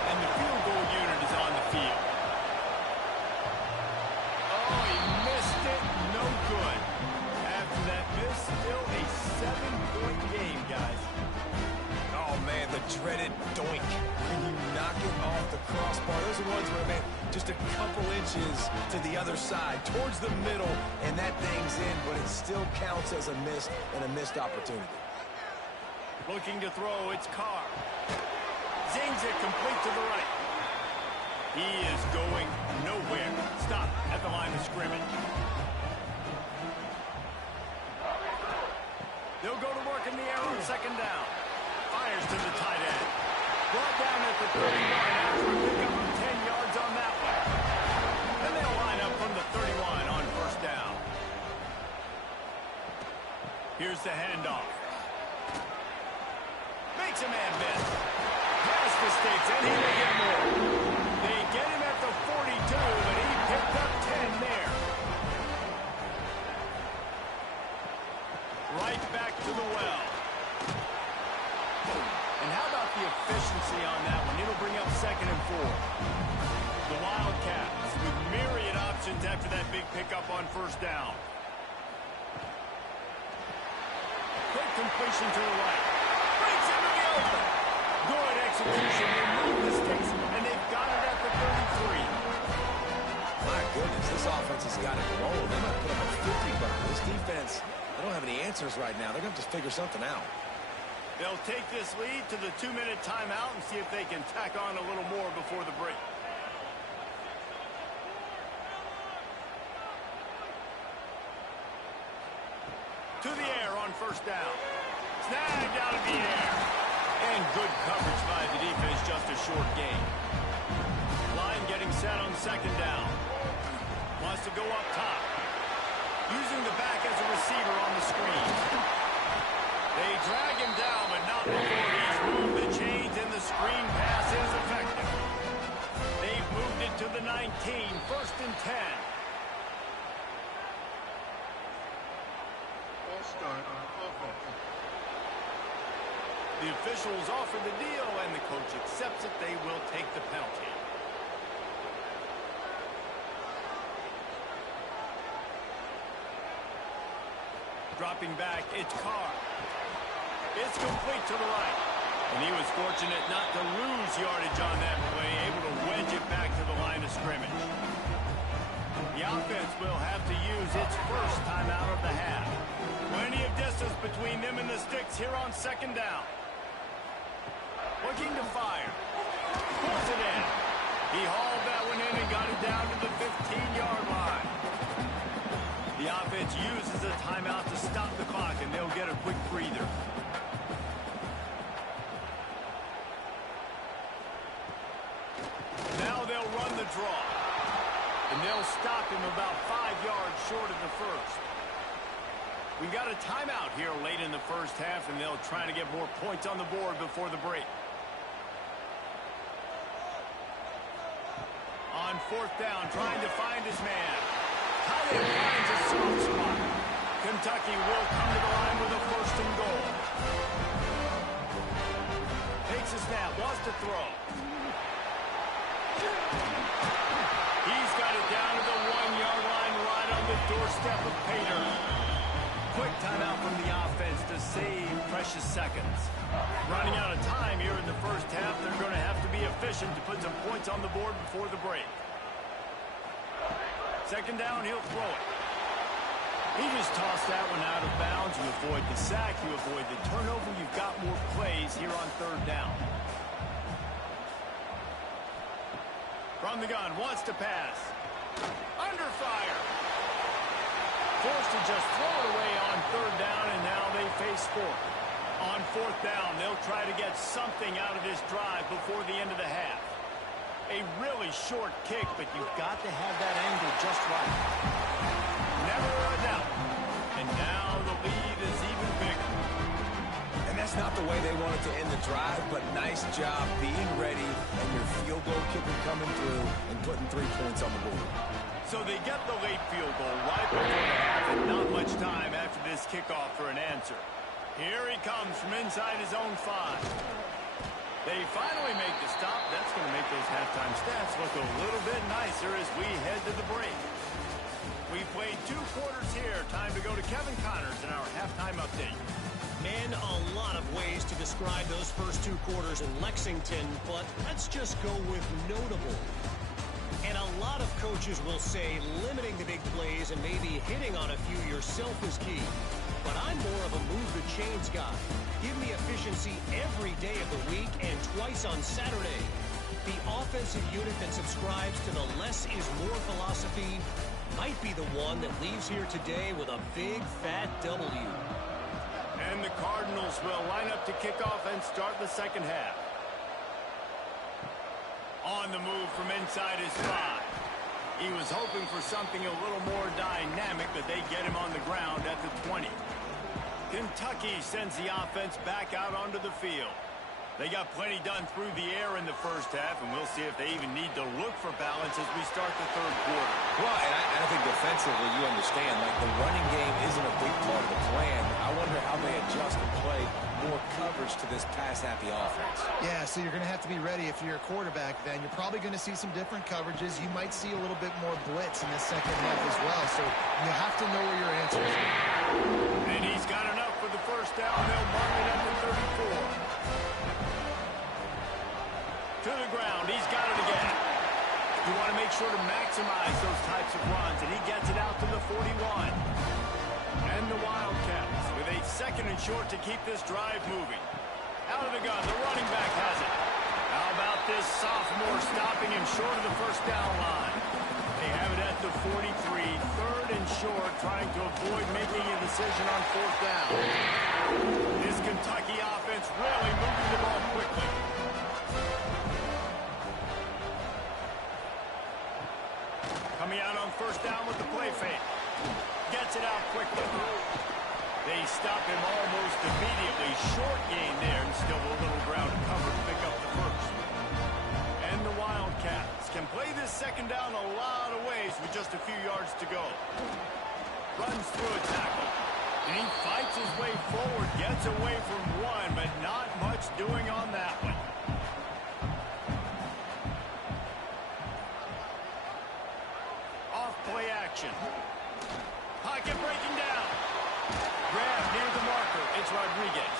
And the field goal unit is on the field. Oh, he missed it. No good. After that miss, still a 7-point game, guys. Oh, man, the dreaded doink. When you knock it off the crossbar, those are ones where, man, just a couple inches to the other side, towards the middle, and that thing's in, but it still counts as a miss and a missed opportunity. Looking to throw, it's Carr. Zings it complete to the right. He is going nowhere. Stop at the line of scrimmage. They'll go to work in the air on 2nd down. Fires to the tight end. Brought down at the 31 after a pickup of 10 yards on that one. Then they'll line up from the 31 on 1st down. Here's the handoff. Makes a man miss. Pass mistakes, and he may get more. They get him at the 42, but he picked up 10 there. Right back to the well. And how about the efficiency on that one? It'll bring up 2nd and 4. The Wildcats with myriad options after that big pickup on 1st down. Quick completion to the right. Breaks into the open. Good execution. They move the sticks, and they've got it at the 33. My goodness, this offense has got it rolling. They might put up a 50 burger. This defense, they don't have any answers right now. They're going to have to figure something out. They'll take this lead to the 2-minute timeout and see if they can tack on a little more before the break. To the air on 1st down. Snagged out of the air. And good coverage by the defense, just a short gain. Line getting set on 2nd down. Wants to go up top. Using the back as a receiver on the screen. They drag him down, but not before he's moved the chains, and the screen pass is effective. They've moved it to the 19, 1st and 10. False start on offense. The officials offer the deal, and the coach accepts it. They will take the penalty. Dropping back, it's Carr. It's complete to the right. And he was fortunate not to lose yardage on that play, able to wedge it back to the line of scrimmage. The offense will have to use its first timeout of the half. Plenty of distance between them and the sticks here on 2nd down. Looking to fire. Pulls it in. He hauled that one in and got it down to the 15-yard line. The offense uses a timeout to stop the clock, and they'll get a quick breather. Now they'll run draw. And they'll stop him about 5 yards short of the first. We got a timeout here late in the first half, and they'll try to get more points on the board before the break. On fourth down, trying to find his man. Tight end finds a soft spot. Kentucky will come to the line with a first and goal. Takes a snap, wants to throw. He's got it down to the 1-yard line right on the doorstep of Pater. Quick timeout from the offense to save precious seconds. Running out of time here in the first half, they're going to have to be efficient to put some points on the board before the break. Second down, he'll throw it. He just tossed that one out of bounds. You avoid the sack, you avoid the turnover. You've got more plays here on third down. From the gun, wants to pass. Under fire. Forced to just throw it away on third down, and now they face fourth. On fourth down, they'll try to get something out of this drive before the end of the half. A really short kick, but you've got to have that angle just right. Never a doubt. And now the lead is even bigger. And that's not the way they wanted to end the drive, but nice job being ready and your field goal kicker coming through and putting 3 points on the board. So they get the late field goal right before the half, and not much time after this kickoff for an answer. Here he comes from inside his own 5. They finally make the stop. That's going to make those halftime stats look a little bit nicer as we head to the break. We played 2 quarters here. Time to go to Kevin Connors in our halftime update. Man, a lot of ways to describe those first 2 quarters in Lexington, but let's just go with notable. And a lot of coaches will say limiting the big plays and maybe hitting on a few yourself is key. But I'm more of a move-the-chains guy. Give me efficiency every day of the week and twice on Saturday. The offensive unit that subscribes to the less is more philosophy might be the one that leaves here today with a big, fat W. And the Cardinals will line up to kick off and start the second half. On the move from inside his 5. He was hoping for something a little more dynamic, but they get him on the ground at the 20. Kentucky sends the offense back out onto the field. They got plenty done through the air in the first half, and we'll see if they even need to look for balance as we start the third quarter. Well, and I think defensively you understand, like the running game isn't a big part of the plan. I wonder how they adjust and play more coverage to this pass-happy offense. Yeah, so you're going to have to be ready if you're a quarterback then. You're probably going to see some different coverages. You might see a little bit more blitz in the second half as well, so you have to know where your answers are. And he's got enough for the first down. They'll mark it at the 34. To the ground. He's got it again. You want to make sure to maximize those types of runs, and he gets it out to the 41. And the Wildcats with a second and short to keep this drive moving. Out of the gun, the running back has it. How about this sophomore stopping him short of the first down line? They have it at the 43, third and short, trying to avoid making a decision on fourth down. This Kentucky offense really moving the ball quickly. Coming out on first down with the play fake. Gets it out quickly. They stop him almost immediately. Short gain there, and still a little ground to cover to pick up the first. And the Wildcats can play this second down a lot of ways with just a few yards to go. Runs through a tackle. And he fights his way forward, gets away from one, but not much doing on that one. Play action. Pocket breaking down. Grab near the marker. It's Rodriguez.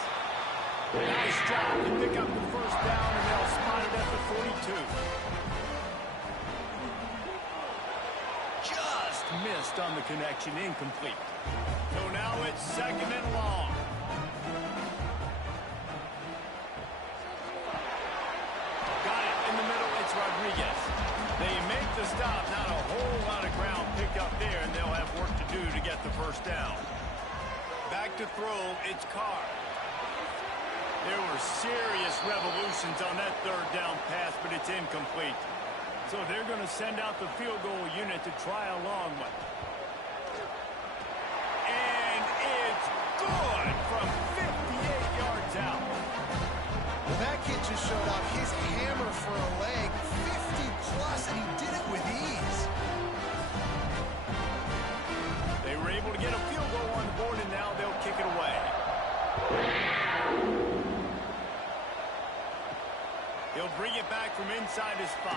Nice job to pick up the first down, and they'll spot it at the 42. Just missed on the connection. Incomplete. So now it's second and long. Got it in the middle. It's Rodriguez. They make the stop. Not a whole lot of ground picked up there, and they'll have work to do to get the first down. Back to throw, it's Carr. There were serious revolutions on that third down pass, but it's incomplete. So they're going to send out the field goal unit to try a long one. And it's good from 58 yards out. Well, that kid just showed off his hammer for a leg, 50-plus, and he did it with ease. They were able to get a field goal on the board, and now they'll kick it away. He'll bring it back from inside his 5.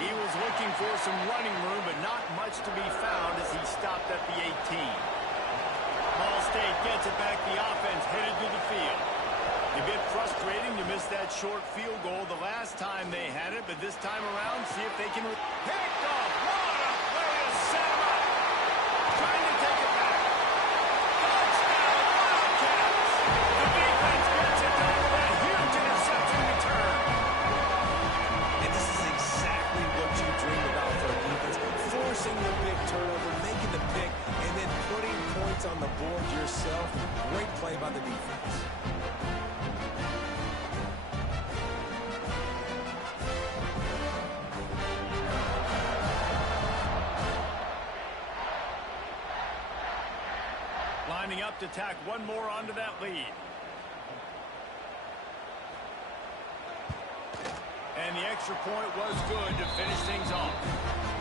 He was looking for some running room, but not much to be found as he stopped at the 18. Ball State gets it back. The offense headed to the field. A bit frustrating to miss that short field goal the last time they had it, but this time around, see if they can pick off. What a play to set him up. Trying to take it back. Touchdown, Wildcats. The defense gets it done with a huge interception return. And this is exactly what you dream about for a defense. Forcing the big turnover, making the pick, and then putting points on the board yourself. Great play by the defense. Lining up to tack one more onto that lead. And the extra point was good to finish things off.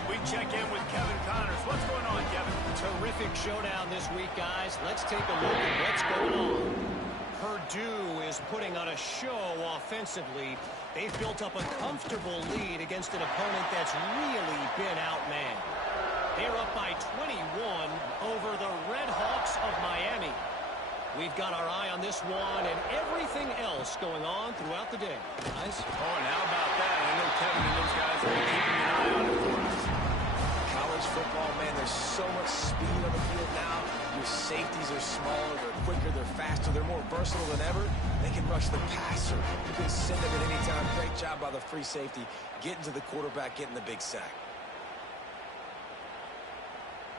We check in with Kevin Connors. What's going on, Kevin? Terrific showdown this week, guys. Let's take a look at what's going on. Purdue is putting on a show offensively. They've built up a comfortable lead against an opponent that's really been outmanned. They're up by 21 over the Red Hawks of Miami. We've got our eye on this one and everything else going on throughout the day. Nice. Oh, and how about that? I know Kevin and those guys are keeping an eye on it for us. College football, man, there's so much speed on the field now. Your safeties are smaller, they're quicker, they're faster, they're more versatile than ever. They can rush the passer. You can send them at any time. Great job by the free safety, getting to the quarterback, getting the big sack.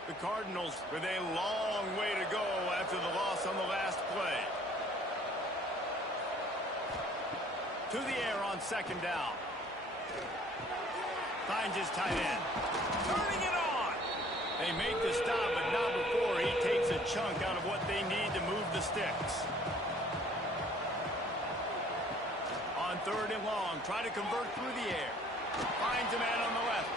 The Cardinals with a long way to go after the loss on the last play. To the air on second down. Finds his tight end. Turning it on. They make the stop, but not before he takes a chunk out of what they need to move the sticks. On third and long, try to convert through the air. Finds a man on the left.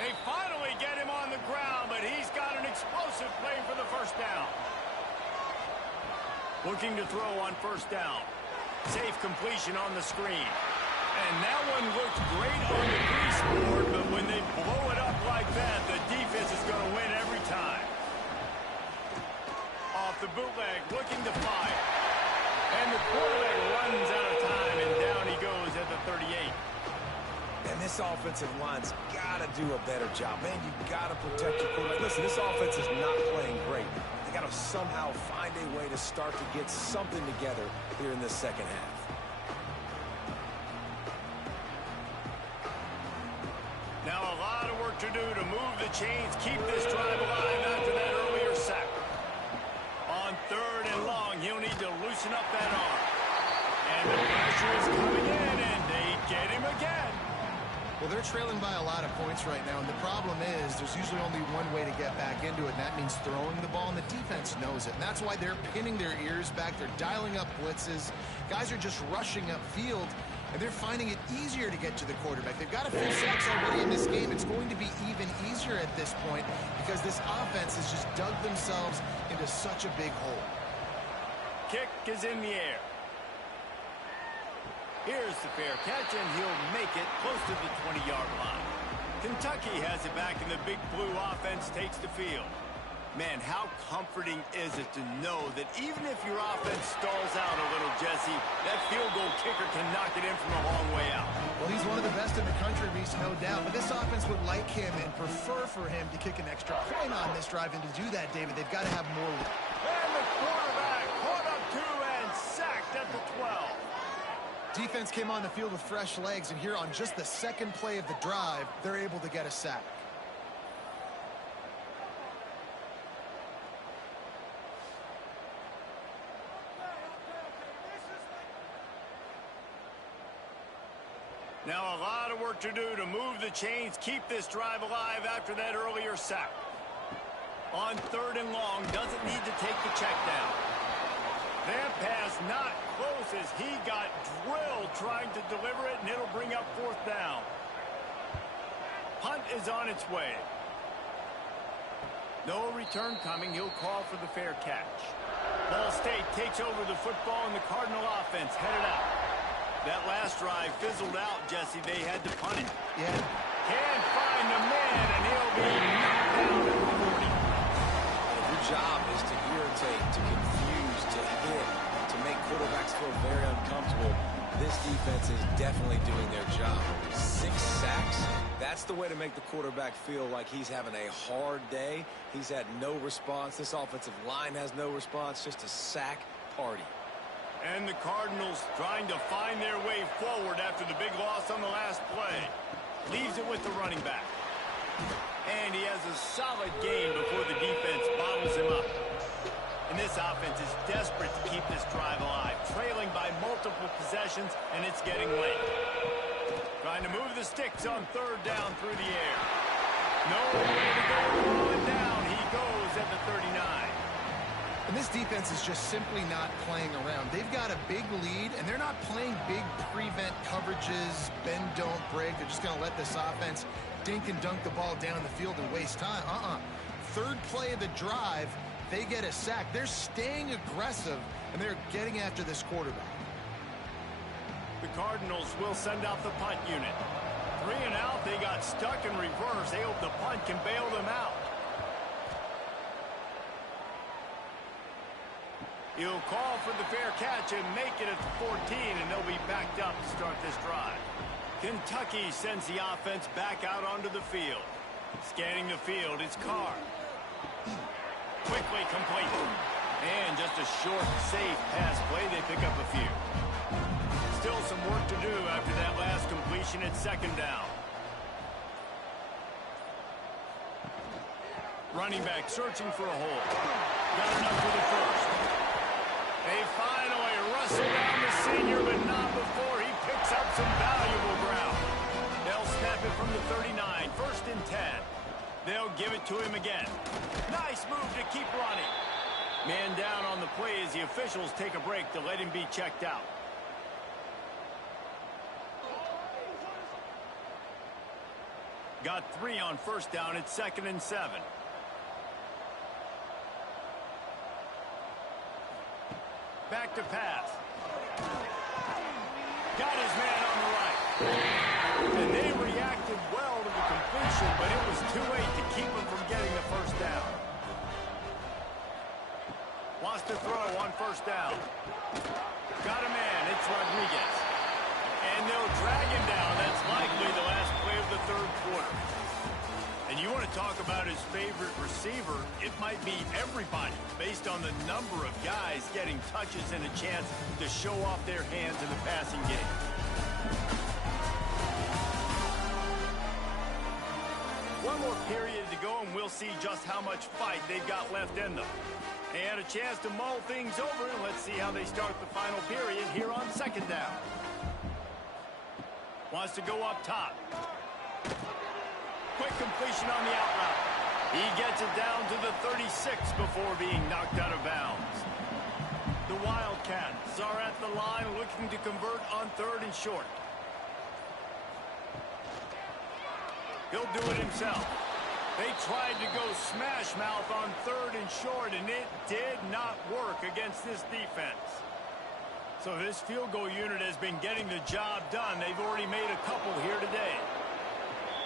They finally get him on the ground, but he's got an explosive play for the first down. Looking to throw on first down. Safe completion on the screen. And that one looked great on the grease board, but when they blow it up like that, the defense is going to win every time. Off the bootleg, looking to fire. And the quarterback runs out of time, and down he goes at the 38. And this offensive line's got to do a better job. Man, you got to protect your quarterback. Listen, this offense is not playing great. They got to somehow find a way to start to get something together here in this second half. Now a lot of work to do to move the chains, keep this drive alive after that earlier sack. On third and long, he'll need to loosen up that arm. And the pressure is coming in, and they get him again. Well, they're trailing by a lot of points right now, and the problem is there's usually only one way to get back into it, and that means throwing the ball, and the defense knows it. And that's why they're pinning their ears back. They're dialing up blitzes. Guys are just rushing upfield, and they're finding it easier to get to the quarterback. They've got a few sacks already in this game. It's going to be even easier at this point because this offense has just dug themselves into such a big hole. Kick is in the air. Here's the fair catch, and he'll make it close to the 20-yard line. Kentucky has it back, and the Big Blue offense takes the field. Man, how comforting is it to know that even if your offense stalls out a little, Jesse, that field goal kicker can knock it in from a long way out. Well, he's one of the best in the country, Reese, no doubt. But this offense would like him and prefer for him to kick an extra point on this drive. And to do that, David, they've got to have more. And the quarterback caught up to and sacked at the 12. Defense came on the field with fresh legs, and here on just the second play of the drive, they're able to get a sack. Now a lot of work to do to move the chains, keep this drive alive after that earlier sack. On 3rd and long, doesn't need to take the check down. That pass not close as he got drilled trying to deliver it, and it'll bring up 4th down. Punt is on its way. No return coming. He'll call for the fair catch. Ball State takes over the football, and the Cardinal offense headed out. That last drive fizzled out, Jesse. They had to punt it. Yeah. Can't find the man, and he'll be knocked down at the 40. Your job is to irritate, to confuse, to hit, to make quarterbacks feel very uncomfortable. This defense is definitely doing their job. 6 sacks, that's the way to make the quarterback feel like he's having a hard day. He's had no response. This offensive line has no response, just a sack party. And the Cardinals trying to find their way forward after the big loss on the last play. Leaves it with the running back. And he has a solid game before the defense bottles him up. And this offense is desperate to keep this drive alive, trailing by multiple possessions, and it's getting late. Trying to move the sticks on 3rd down through the air. No way to go rolling down. He goes at the 39. And this defense is just simply not playing around. They've got a big lead, and they're not playing big prevent coverages, bend, don't break. They're just going to let this offense dink and dunk the ball down the field and waste time. 3rd play of the drive, they get a sack. They're staying aggressive, and they're getting after this quarterback. The Cardinals will send out the punt unit. 3 and out, they got stuck in reverse. They hope the punt can bail them out. He'll call for the fair catch and make it at the 14, and they'll be backed up to start this drive. Kentucky sends the offense back out onto the field. Scanning the field, it's Carr. Quickly complete. And just a short, safe pass play. They pick up a few. Still some work to do after that last completion at 2nd down. Running back searching for a hole. Got enough for the first. They finally wrestle down the senior, but not before he picks up some valuable ground. They'll snap it from the 39, 1st and 10. They'll give it to him again. Nice move to keep running. Man down on the play as the officials take a break to let him be checked out. Got 3 on 1st down at 2nd and 7. Back to pass. Got his man on the right. And they reacted well to the completion, but it was too late to keep him from getting the 1st down. Wants to throw on 1st down. Got a man. It's Rodriguez. And they'll drag him down. That's likely the last play of the 3rd quarter. And you want to talk about his favorite receiver, it might be everybody based on the number of guys getting touches and a chance to show off their hands in the passing game. One more period to go, and we'll see just how much fight they've got left in them. And a chance to mull things over, and let's see how they start the final period here on 2nd down. Wants to go up top. Quick completion on the out route. He gets it down to the 36 before being knocked out of bounds. The Wildcats are at the line looking to convert on 3rd and short. He'll do it himself. They tried to go smash mouth on 3rd and short, and it did not work against this defense. So this field goal unit has been getting the job done. They've already made a couple here today.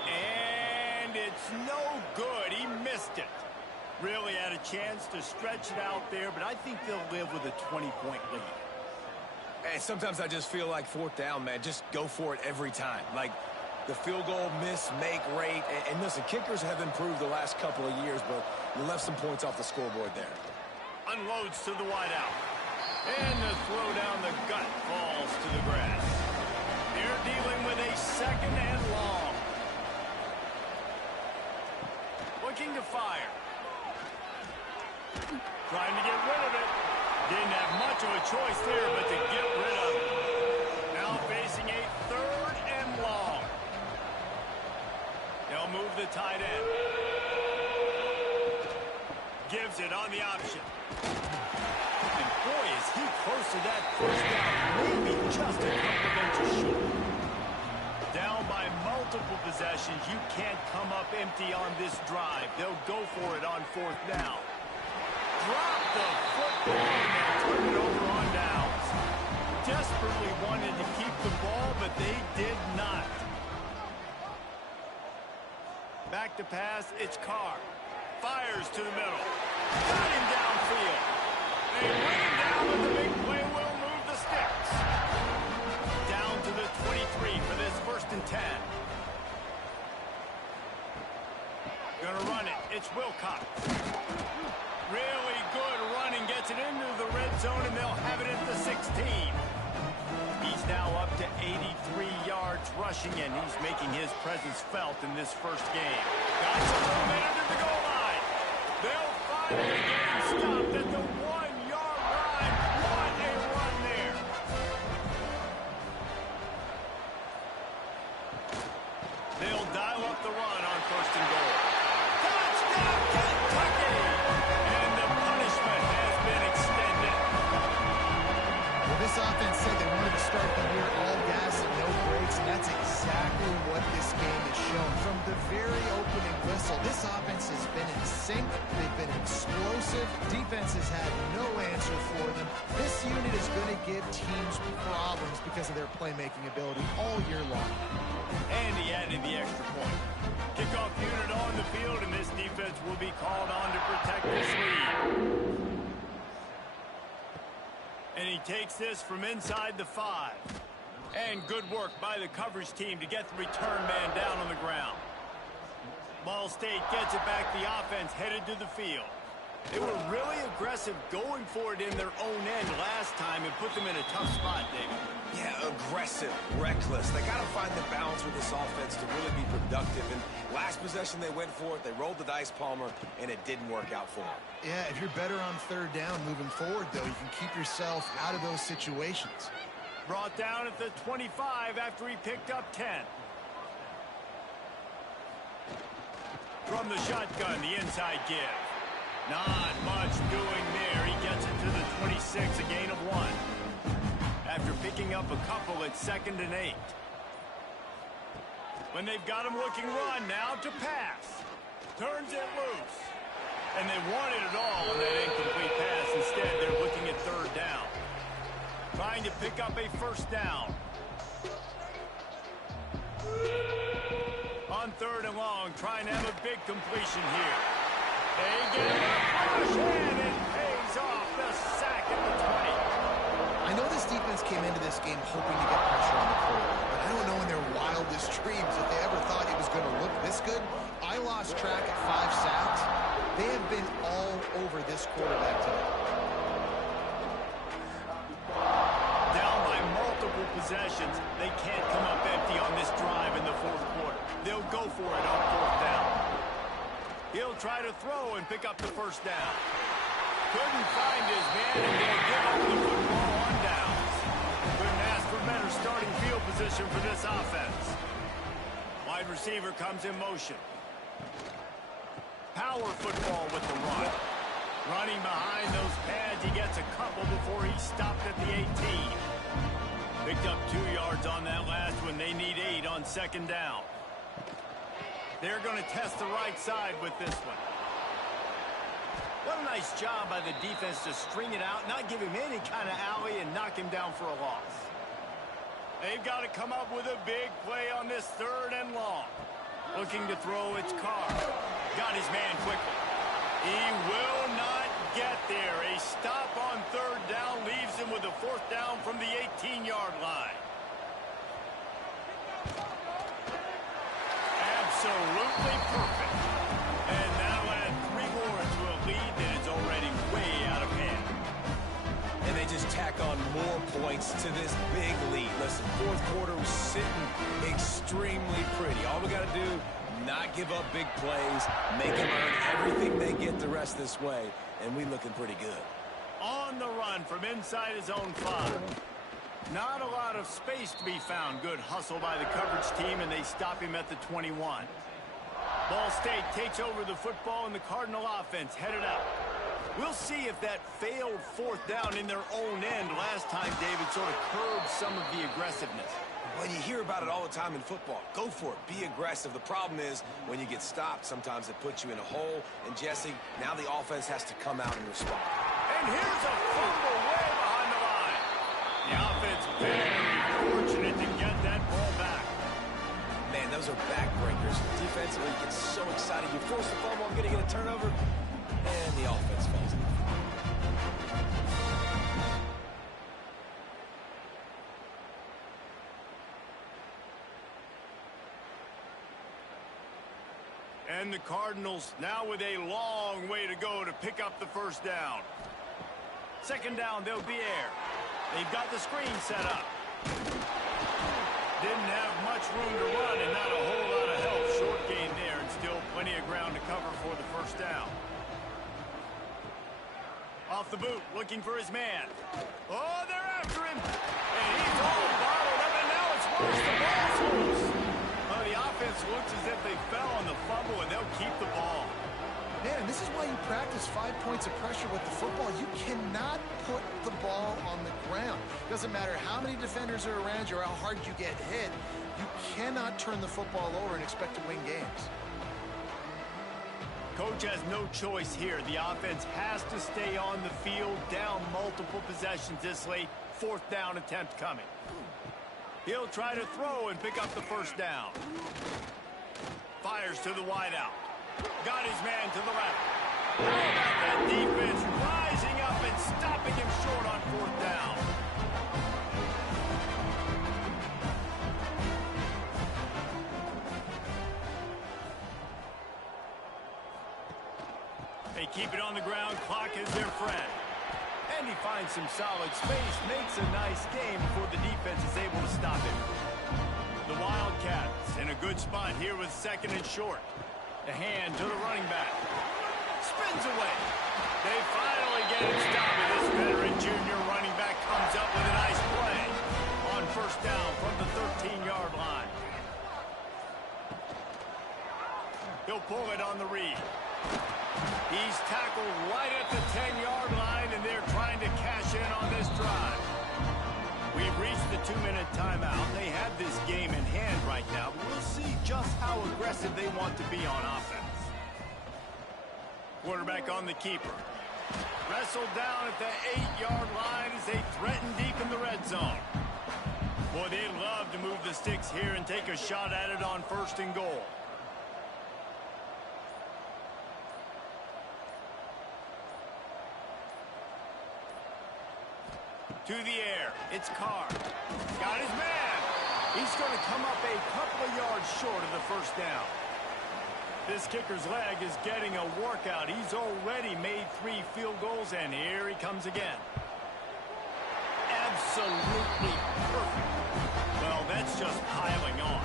And it's no good. He missed it. Really had a chance to stretch it out there, but I think they'll live with a 20-point lead. Hey, sometimes I just feel like 4th down, man. Just go for it every time. Like the field goal miss-make rate. And listen, kickers have improved the last couple of years, but you left some points off the scoreboard there. Unloads to the wideout. And the throw down the gut falls to the grass. They're dealing with a 2nd and long. Looking to fire. Trying to get rid of it. Didn't have much of a choice there, but to get rid of it. Now facing a 3rd and long. moves it on the option. And boy, is he close to that first down. Maybe just a couple of inches short. Down by multiple possessions. You can't come up empty on this drive. They'll go for it on fourth down. Drop the football and they'll turn it over on downs. Desperately wanted to keep the ball, but they did not. Back to pass, it's Carr. Fires to the middle. Got him downfield. They bring him down, but the big play will move the sticks. Down to the 23 for this 1st and 10. Gonna run it. It's Wilcox. Really good running. Gets it into the red zone, and they'll have it at the 16. He's now up to 83 yards rushing, and he's making his presence felt in this first game. Got some momentum to the goal line. They'll finally get him stopped at the 1-yard line. What a run there. They'll dial up the run on 1st and goal. Touchdown, Kentucky! And the punishment has been extended. Well, this offense said they wanted to start the year all gas and no brakes, and that's exactly what this game has shown. From the very opening whistle, this offense has been in sync. They've been explosive. Defense has had no answer for them. This unit is going to give teams problems because of their playmaking ability all year long. And he added the extra point. Kickoff unit on the field, and this defense will be called on to protect this lead. And he takes this from inside the 5. And good work by the coverage team to get the return man down on the ground. Ball State gets it back. The offense headed to the field. They were really aggressive going for it in their own end last time and put them in a tough spot, David. Yeah, aggressive, reckless. They got to find the balance with this offense to really be productive. And last possession they went for it. They rolled the dice, Palmer, and it didn't work out for them. Yeah, if you're better on 3rd down moving forward, though, you can keep yourself out of those situations. Brought down at the 25 after he picked up 10. From the shotgun, the inside give. Not much doing there. He gets it to the 26, a gain of 1. After picking up a couple at 2nd and 8. When they've got him looking run, now to pass. Turns it loose. And they wanted it all on that incomplete pass. Instead, they're looking at 3rd down. Trying to pick up a 1st down. On 3rd and long, trying to have a big completion here. They get him a push, and it pays off the sack at the 20. I know this defense came into this game hoping to get pressure on the quarterback, but I don't know in their wildest dreams if they ever thought it was going to look this good. I lost track at 5 sacks. They have been all over this quarterback today. Down by multiple possessions, they can't come up empty on this drive in the 4th quarter. They'll go for it on 4th down. He'll try to throw and pick up the 1st down. Couldn't find his man, and they'll give up the football on downs. Couldn't ask for better starting field position for this offense. Wide receiver comes in motion. Power football with the run. Running behind those pads, he gets a couple before he stopped at the 18. Picked up 2 yards on that last one. They need 8 on 2nd down. They're going to test the right side with this one. What a nice job by the defense to string it out, not give him any kind of alley, and knock him down for a loss. They've got to come up with a big play on this 3rd and long. Looking to throw, it's Carr. Got his man quickly. He will not get there. A stop on 3rd down leaves him with a 4th down from the 18-yard line. Absolutely perfect. And that'll add 3 more to a lead that is already way out of hand. And they just tack on more points to this big lead. Listen, 4th quarter was sitting extremely pretty. All we got to do, not give up big plays, make them earn everything they get the rest this way, and we looking pretty good. On the run from inside his own 5. Not a lot of space to be found. Good hustle by the coverage team, and they stop him at the 21. Ball State takes over the football, and the Cardinal offense headed out. We'll see if that failed fourth down in their own end last time, David, sort of curbed some of the aggressiveness. Well, you hear about it all the time in football. Go for it. Be aggressive. The problem is when you get stopped, sometimes it puts you in a hole. And, Jesse, now the offense has to come out and respond. And here's a fumble way behind the line. The offense very fortunate to get that ball back. Man, those are backbreakers. Defensively, you get so excited. You force the fumble, I'm going to get a turnover, and the offense falls in. And the Cardinals now with a long way to go to pick up the first down. Second down, they'll be air. They've got the screen set up. Didn't have much room to run and not a whole lot of help. Short gain there and still plenty of ground to cover for the first down. Off the boot, looking for his man. Oh, they're after him. And he's all bottled up, and now it's worse. The ball's loose. Well, the offense looks as if they fell on the fumble, and they'll keep the ball. Man, this is why you practice 5 points of pressure with the football. You cannot put the ball on the ground. Doesn't matter how many defenders are around you or how hard you get hit. You cannot turn the football over and expect to win games. Coach has no choice here. The offense has to stay on the field, down multiple possessions this late. Fourth down attempt coming. He'll try to throw and pick up the first down. Fires to the wideout. Got his man to the left. How about that defense rising up and stopping him short on fourth down? They keep it on the ground. Clock is their friend. And he finds some solid space. Makes a nice game before the defense is able to stop him. The Wildcats in a good spot here with second and short. The hand to the running back. Spins away. They finally get it stopped. And this veteran junior running back comes up with a nice play on first down from the 13-yard line. He'll pull it on the read. He's tackled right at the 10-yard line, and they're trying to cash in on this drive. We've reached the 2-minute timeout. They have this game in hand right now, but we'll see just how aggressive they want to be on offense. Quarterback on the keeper. Wrestled down at the 8-yard line as they threaten deep in the red zone. Boy, they'd love to move the sticks here and take a shot at it on first and goal. To the air. It's Curt. Got his man. He's going to come up a couple of yards short of the first down. This kicker's leg is getting a workout. He's already made 3 field goals, and here he comes again. Absolutely perfect. Well, that's just piling on.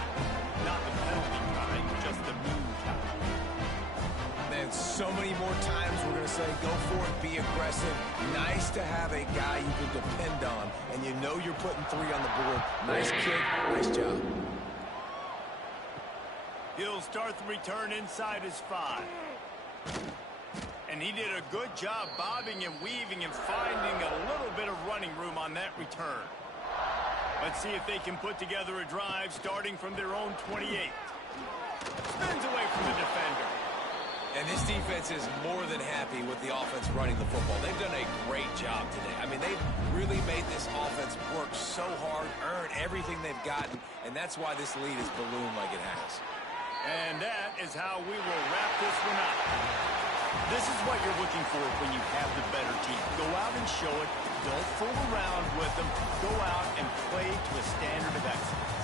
Not the penalty kind, just the mean kind. Man, so many more times we're going to say, go for it, be aggressive. Nice to have a guy you can depend on, and you know you're putting 3 on the board. Nice kick, nice job. He'll start the return inside his 5. And he did a good job bobbing and weaving and finding a little bit of running room on that return. Let's see if they can put together a drive starting from their own 28. Spins away from the defender. And this defense is more than happy with the offense running the football. They've done a great job today. I mean, they've really made this offense work so hard, earn everything they've gotten, and that's why this lead has ballooned like it has. And that is how we will wrap this one up. This is what you're looking for when you have the better team. Go out and show it. Don't fool around with them. Go out and play to a standard of excellence.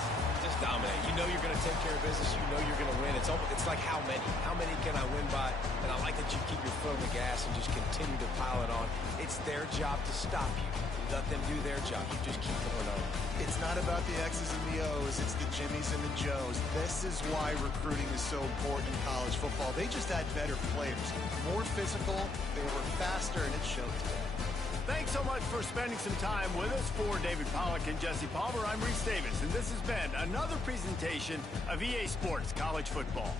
Just dominate. You know you're going to take care of business. You know you're going to win. It's like how many? How many can I win by? And I like that you keep your foot on the gas and just continue to pile it on. It's their job to stop you. Let them do their job. You just keep going on. It's not about the X's and the O's. It's the Jimmies and the Joes. This is why recruiting is so important in college football. They just had better players. More physical. They were faster, and it showed today. Thanks so much for spending some time with us. For David Pollack and Jesse Palmer, I'm Reese Davis, and this has been another presentation of EA Sports College Football.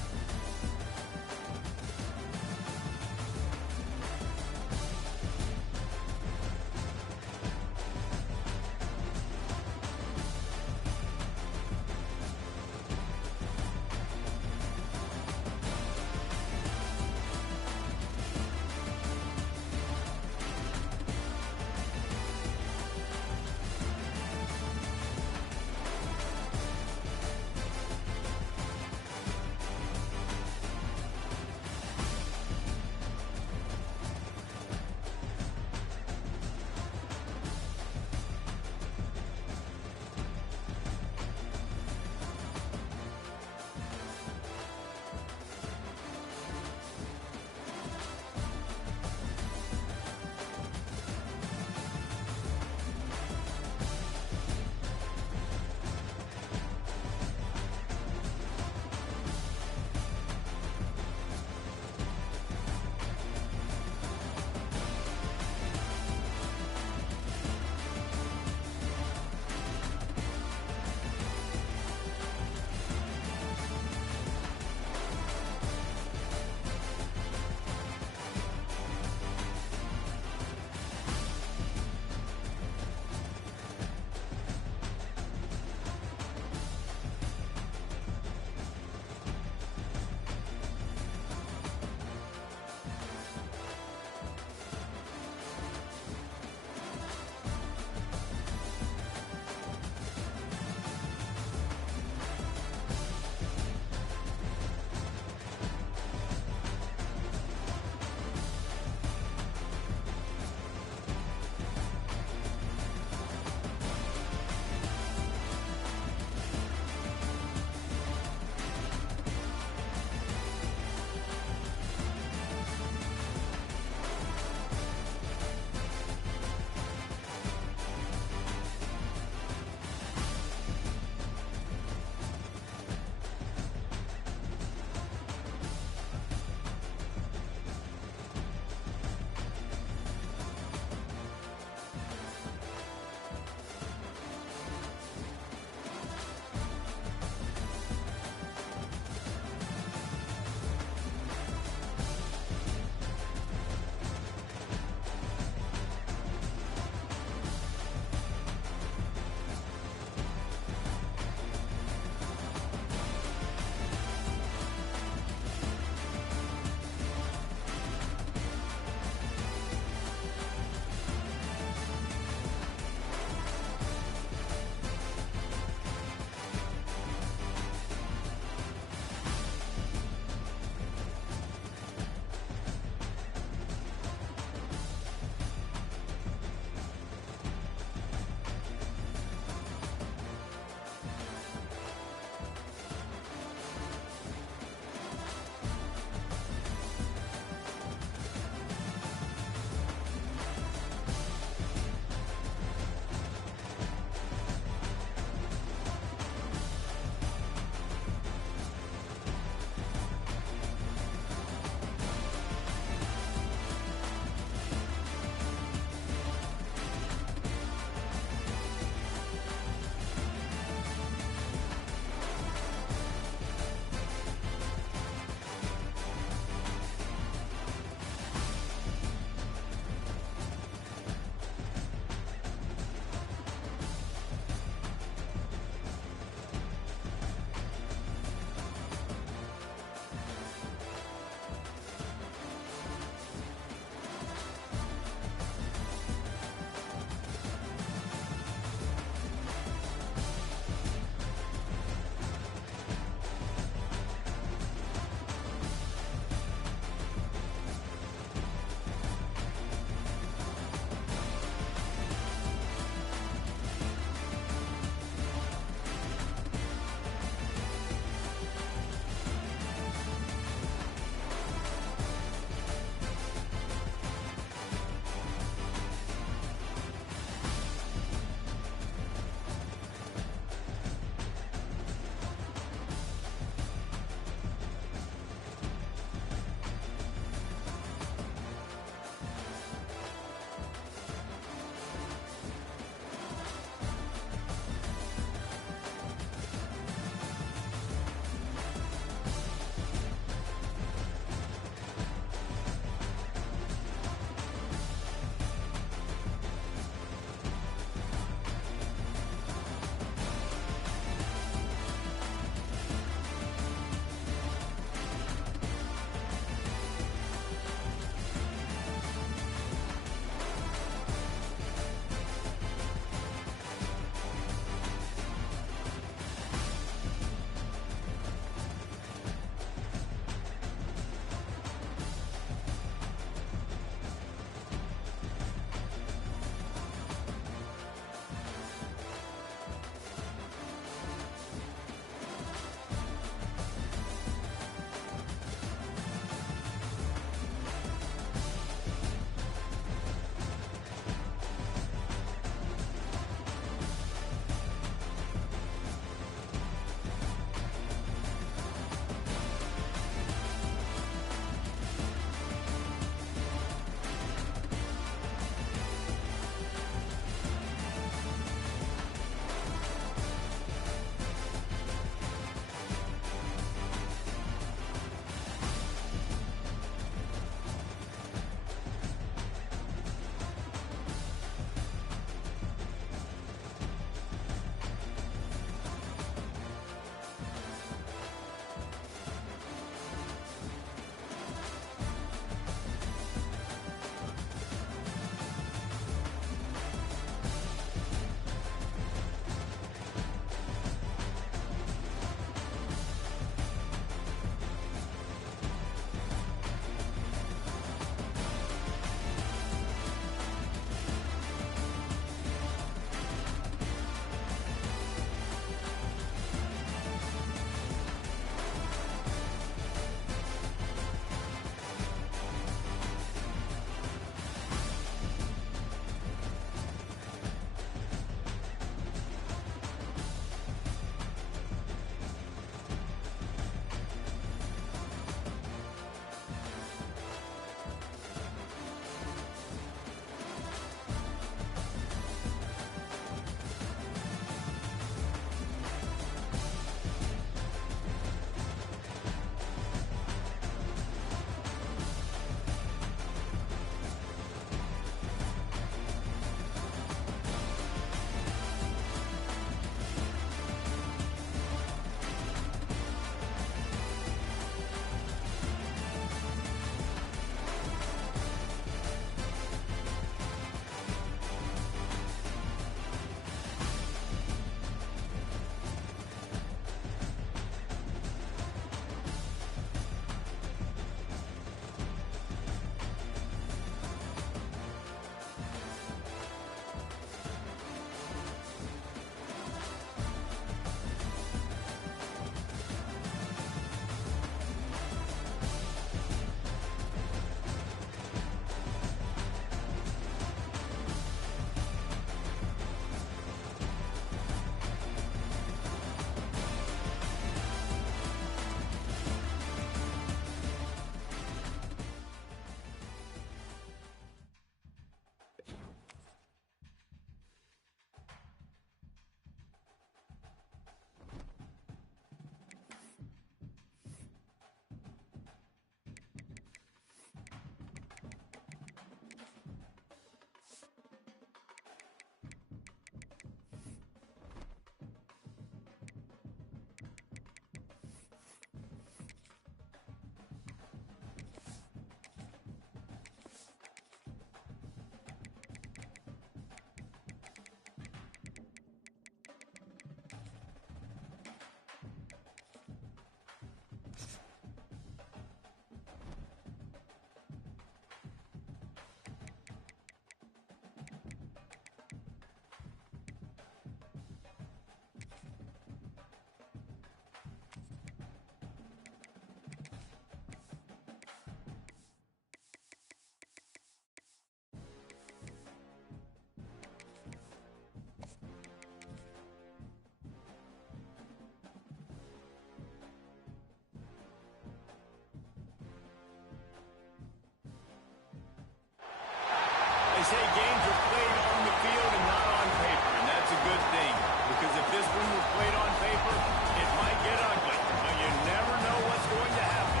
because if this one were played on paper, it might get ugly, but you never know what's going to happen.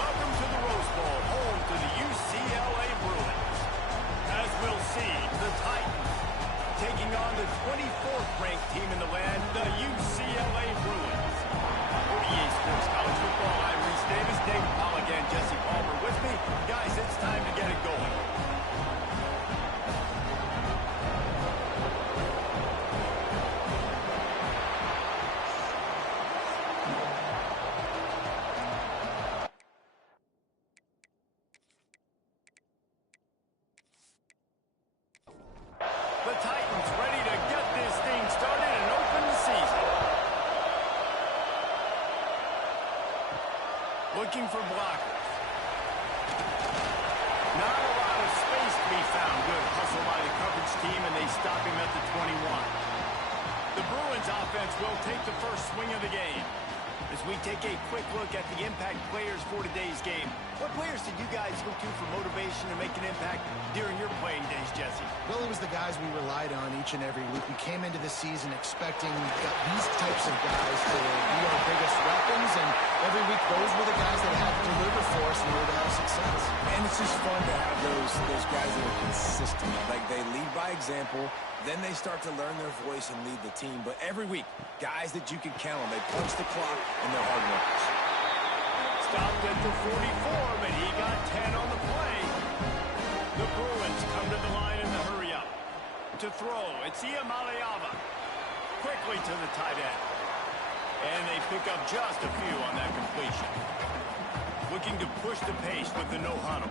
Welcome to the Rose Bowl, home to the UCLA Bruins. As we'll see, the Titans taking on the 24th ranked team in the land, the UCLA Bruins. For EA Sports College Football, I'm Reese Davis, David Pollack, and Jesse Palmer with me. Guys, it's time to get it going. The Titans ready to get this thing started and open the season. Looking for blockers. Not a lot of space to be found. Good hustle by the coverage team, and they stop him at the 21. The Bruins offense will take the first swing of the game. As we take a quick look at the impact players for today's game, what players did you guys look to for motivation to make an impact during your playing days, Jesse? Well, it was the guys we relied on each and every week. We came into the season expecting these types of guys to be our biggest weapons, and every week those were the guys that had to deliver for us in order to have success. And it's just fun to have those guys that are consistent. Like, they lead by example, then they start to learn their voice and lead the team. But every week, guys that you can count on, they punch the clock and they're hard workers. Stopped at the 44, but he got 10 on the play. The Bruins come to the line in the hurry up. To throw, it's Iamaleava. Quickly to the tight end. And they pick up just a few on that completion. Looking to push the pace with the no huddle.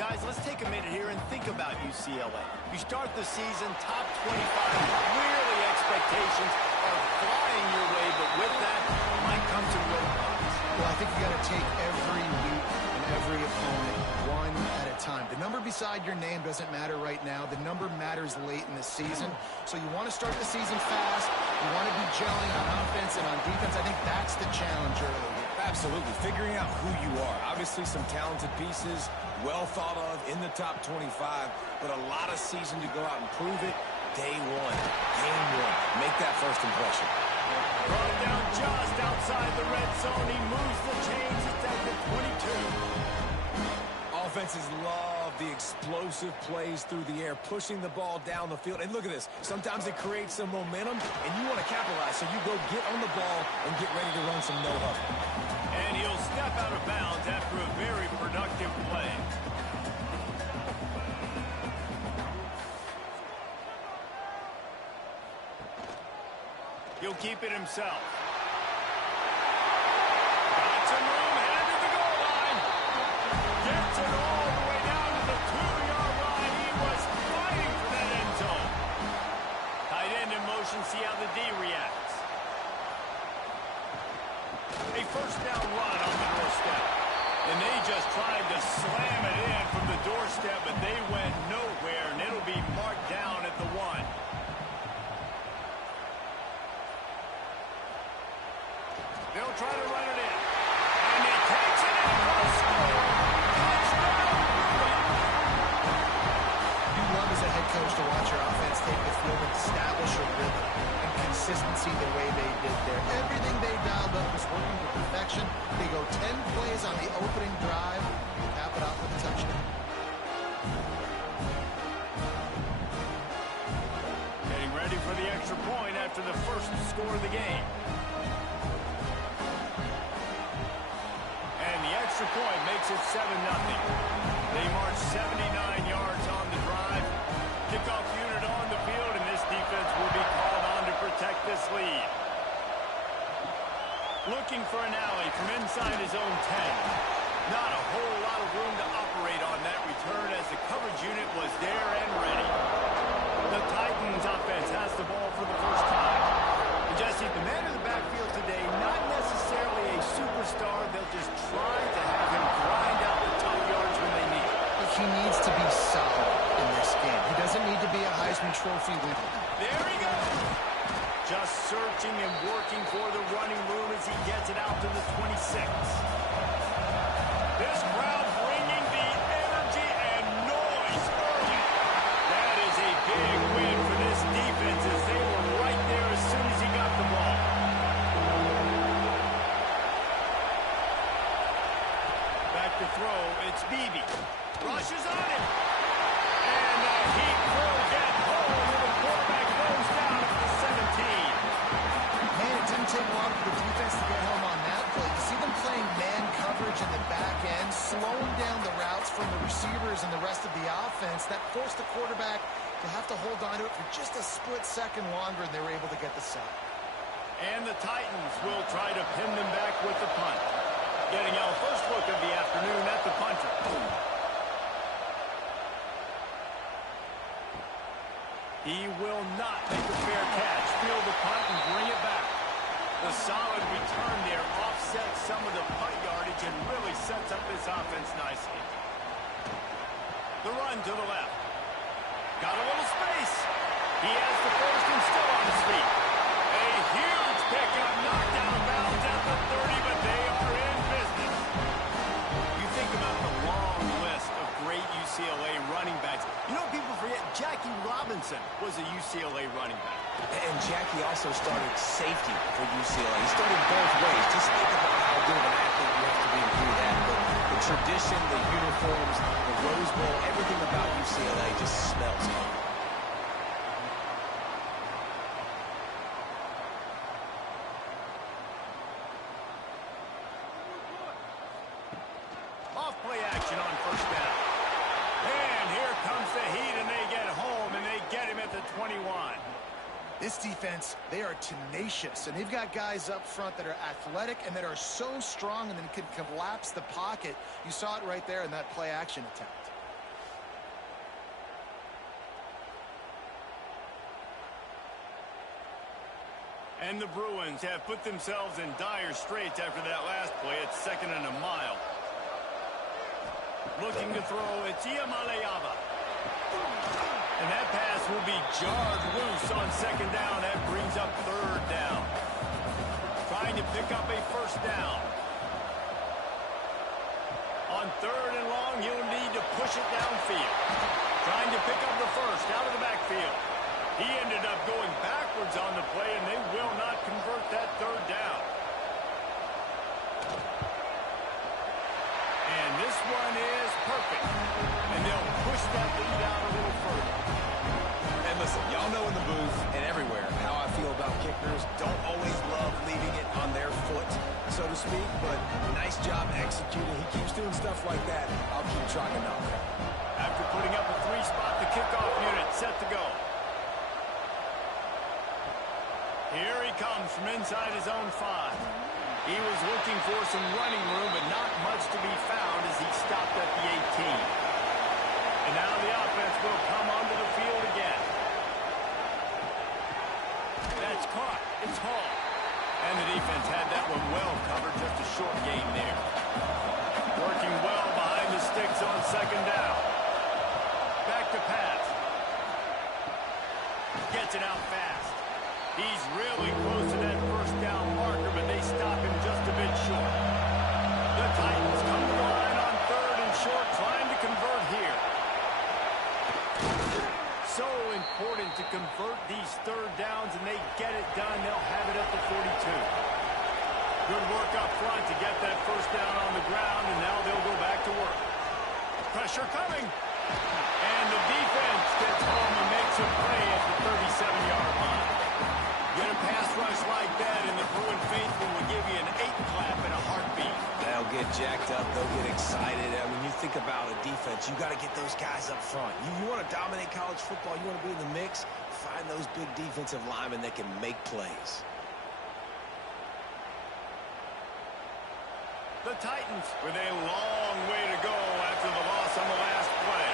Guys, let's take a minute here and think about UCLA. You start the season top 25. Clearly expectations are flying your way, but with that might come some roadblocks. Well, I think you got to take every week and every opponent one at a time. The number beside your name doesn't matter right now. The number matters late in the season. So you want to start the season fast. You want to be gelling on offense and on defense. I think that's the challenge early. Absolutely. Figuring out who you are. Obviously, some talented pieces, well thought of in the top 25, but a lot of season to go out and prove it. Day one, game one. Make that first impression. Brought down just outside the red zone. He moves the chains. It's at the 22. Offenses love the explosive plays through the air, pushing the ball down the field. And look at this. Sometimes it creates some momentum, and you want to capitalize. So you go get on the ball and get ready to run some no-huddle. And he'll step out of bounds after a very productive play. He'll keep it himself. Got some room, headed to the goal line. Gets it all the way down to the 2-yard line. He was fighting for that end zone. Tight end in motion, see how the D reacts. A first down run on the doorstep. And they just tried to slam it in from the doorstep, but they went nowhere, and it'll be marked down at the 1. They'll try to run it in. And he takes it in for a score. Touchdown, Bruins. You love as a head coach to watch your offense take the field and establish a rhythm and consistency the way they did there. Everything they dialed up was working to perfection. They go 10 plays on the opening drive and cap it off with a touchdown. Getting ready for the extra point after the first score of the game. And the extra point makes it 7-0. They march 79 yards on the drive. Kickoff unit on the field, and this defense will be called on to protect this lead. Looking for an alley from inside his own 10. Not a whole lot of room to operate on that return as the coverage unit was there and ready. The Titans offense has the ball for the first time. And Jesse, the man in the backfield today, not necessarily a superstar. They'll just try to have him grind out the tough yards when they need it. But he needs to be solid in this game. He doesn't need to be a Heisman Trophy winner. There he goes. Just searching and working for the running room as he gets it out to the 26. This crowd bringing the energy and noise early. That is a big win for this defense as they were that forced the quarterback to have to hold on to it for just a split second longer, and they were able to get the sack. And the Titans will try to pin them back with the punt. Getting our first look of the afternoon at the punter. He will not make a fair catch. Field the punt and bring it back. The solid return there offsets some of the punt yardage and really sets up this offense nicely. The run to the left. Got a little space. He has the first and still on his feet. A huge pickup, knocked out of bounds at the 30, but they are in business. You think about the long list of great UCLA running backs. You know, people forget Jackie Robinson was a UCLA running back. And Jackie also started safety for UCLA. He started both ways. Just think about how good of an athlete you have to be to do that. But the tradition, the uniforms, the Rose Bowl, everything about UCLA just smells home. Off-play action on first down. And here comes the heat, and they get home, and they get him at the 21. This defense, they are tenacious, and they've got guys up front that are athletic and that are so strong and then can collapse the pocket. You saw it right there in that play-action attempt. And the Bruins have put themselves in dire straits after that last play. It's 2nd and a mile. Looking to throw, it's Iamaleava. And that pass will be jarred loose on 2nd down. That brings up 3rd down. Trying to pick up a first down. On 3rd and long, he'll need to push it downfield. Trying to pick up the first out of the backfield. He ended up going backwards on the play, and they will not convert that 3rd down. And this one is perfect. And they'll push that lead out a little further. And listen, y'all know in the booth and everywhere how I feel about kickers. Don't always love leaving it on their foot, so to speak, but nice job executing. He keeps doing stuff like that. I'll keep trucking on that. After putting up a 3-spot, the kickoff unit set to go. Here he comes from inside his own 5. He was looking for some running room, but not much to be found as he stopped at the 18. And now the offense will come onto the field again. That's caught. It's Hall. And the defense had that one well covered. Just a short gain there. Working well behind the sticks on 2nd down. Back to pass. Gets it out fast. He's really close to that first down marker, but they stop him just a bit short. The Titans come to the line on 3rd and short, trying to convert here. So important to convert these 3rd downs, and they get it done. They'll have it at the 42. Good work up front to get that first down on the ground, and now they'll go back to work. Pressure coming. And the defense gets home and makes a play at the 37-yard line. Get a pass rush like that, and the Bruin faithful will give you an 8-clap in a heartbeat. They'll get jacked up. They'll get excited. I mean, you think about a defense, you got to get those guys up front. You want to dominate college football, you want to be in the mix, find those big defensive linemen that can make plays. The Titans with a long way to go after the loss on the last play.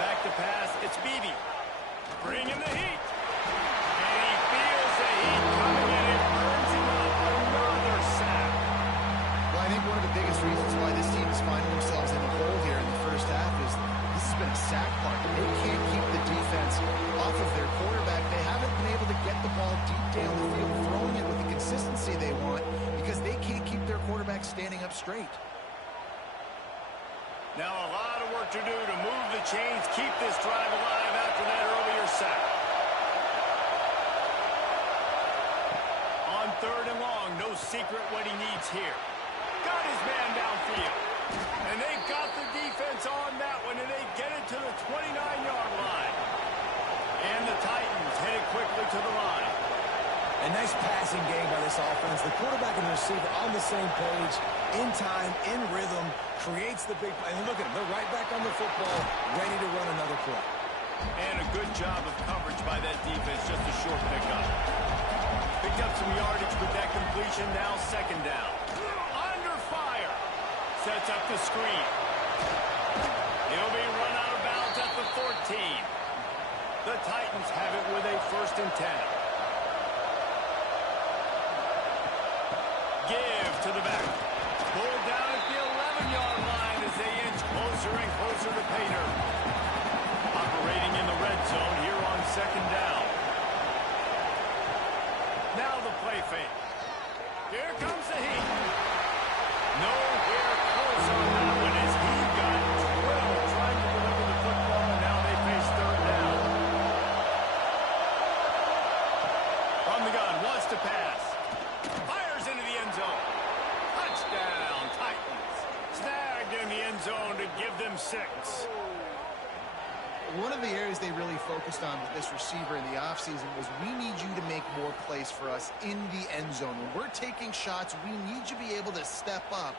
Back to pass, it's Beebe. Bringing the heat. And he feels the heat coming, and it burns him up. Another sack. Well, I think one of the biggest reasons why this team is finding themselves in the hole here in the first half is this has been a sack party. They can't keep the defense off of their quarterback. They haven't been able to get the ball deep down the field, throwing it with the consistency they want because they can't keep their quarterback standing up straight. Now a lot of work to do to move the chains, keep this drive alive after that earlier sack. On 3rd and long, no secret what he needs here. Got his man downfield. And they got the defense on that one, and they get it to the 29-yard line. And the Titans headed quickly to the line. A nice passing game by this offense. The quarterback and the receiver on the same page, in time, in rhythm, creates the big play. And look at them. They're right back on the football, ready to run another play. And a good job of coverage by that defense, just a short pickup. Picked up some yardage with that completion, now second down. Under fire. Sets up the screen. He'll be run out of bounds at the 14. The Titans have it with a 1st and 10. Give to the back. Pulled down at the 11-yard line as they inch closer and closer to Pater. Operating in the red zone here on second down. Now the play fake. Here comes the heat. Nowhere close on that one as he got drilled trying to deliver the football, and now they face third down. From the gun, wants to pass. Fires into the end zone. Touchdown, Titans. Snagged in the end zone to give them 6. One of the areas they really focused on with this receiver in the offseason was we need you to make more plays for us in the end zone. When we're taking shots, we need you to be able to step up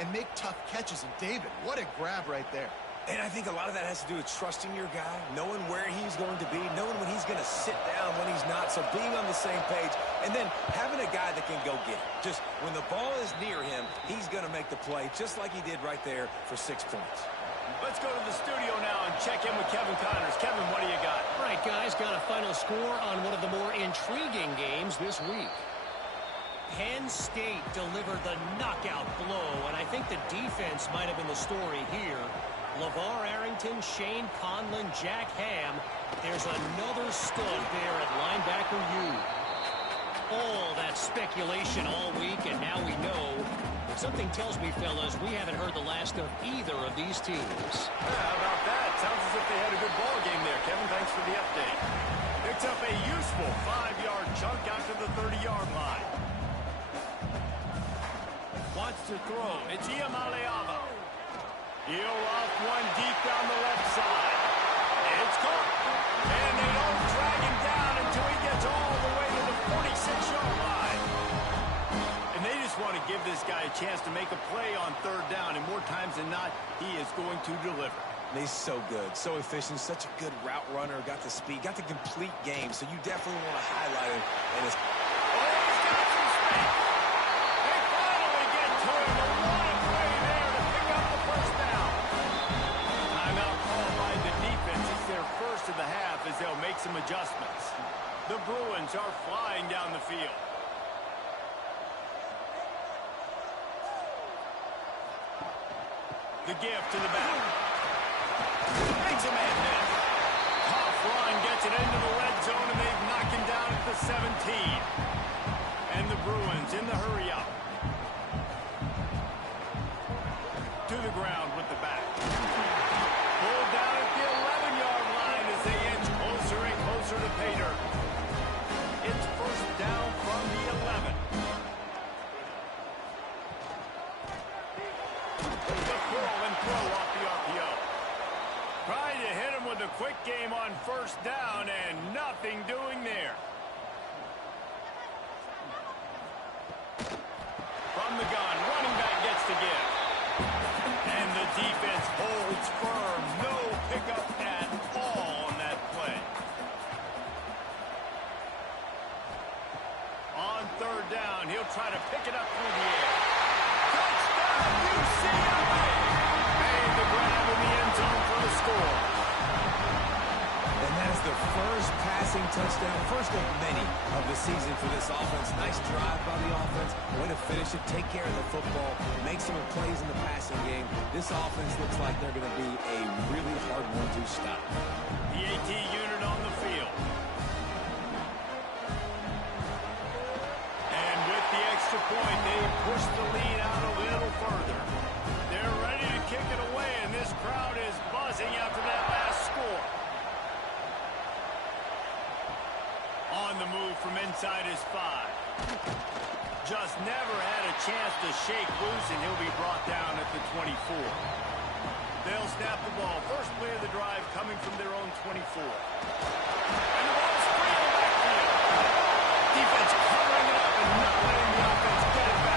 and make tough catches. And David, what a grab right there. And I think a lot of that has to do with trusting your guy, knowing where he's going to be, knowing when he's going to sit down, when he's not. So being on the same page, and then having a guy that can go get it. Just when the ball is near him, he's going to make the play, just like he did right there for 6 points. Let's go to the studio now and check in with Kevin Connors. Kevin, what do you got? All right, guys, got a final score on one of the more intriguing games this week. Penn State delivered the knockout blow, and I think the defense might have been the story here. LeVar Arrington, Shane Conlon, Jack Ham. There's another stud there at linebacker U. All that speculation all week, and now we know. But something tells me, fellas, we haven't heard the last of either of these teams. Yeah, how about that? Sounds as if they had a good ball game there, Kevin. Thanks for the update. Picks up a useful 5-yard chunk out to the 30-yard line. Wants to throw. It's Iamaleava. He'll off one deep down the left side. It's caught. And they don't drag him down until he gets all the way to the 46-yard line. And they just want to give this guy a chance to make a play on third down. And more times than not, he is going to deliver. He's so good, so efficient, such a good route runner, got the speed, got the complete game. So you definitely want to highlight him. And it's... Oh, he's got some speed. They finally get to him. A lot of play there to pick up the first down. Timeout called by the defense. It's their first of the half as they'll make some adjustments. The Bruins are flying down the field. The gift to the back. Makes a man miss. Tough run gets it into the red zone, and they've knocked him down at the 17. And the Bruins in the hurry-up. To the ground with the back. Pulled down at the 11-yard line as they inch closer and closer to Pater. It's first down from the 11. The pull and throw off the RPO. Trying to hit him with a quick game on first down, and nothing doing there. From the gun, running back gets the give. And the defense holds firm. No pickup at all on that play. On third down, he'll try to pick it up through the air. Touchdown, UCLA! Made the grab in the end zone for the score. And that is the first passing touchdown, first of many of the season for this offense. Nice drive by the offense. Way to finish it, take care of the football, make some plays in the passing game. This offense looks like they're going to be a really hard one to stop. The AT unit on the field. And with the extra point, they push the lead out a little further. They're ready to kick it away, and this crowd is buzzing after that last score. On the move from inside his 5. Just never had a chance to shake loose, and he'll be brought down at the 24. They'll snap the ball. First play of the drive coming from their own 24.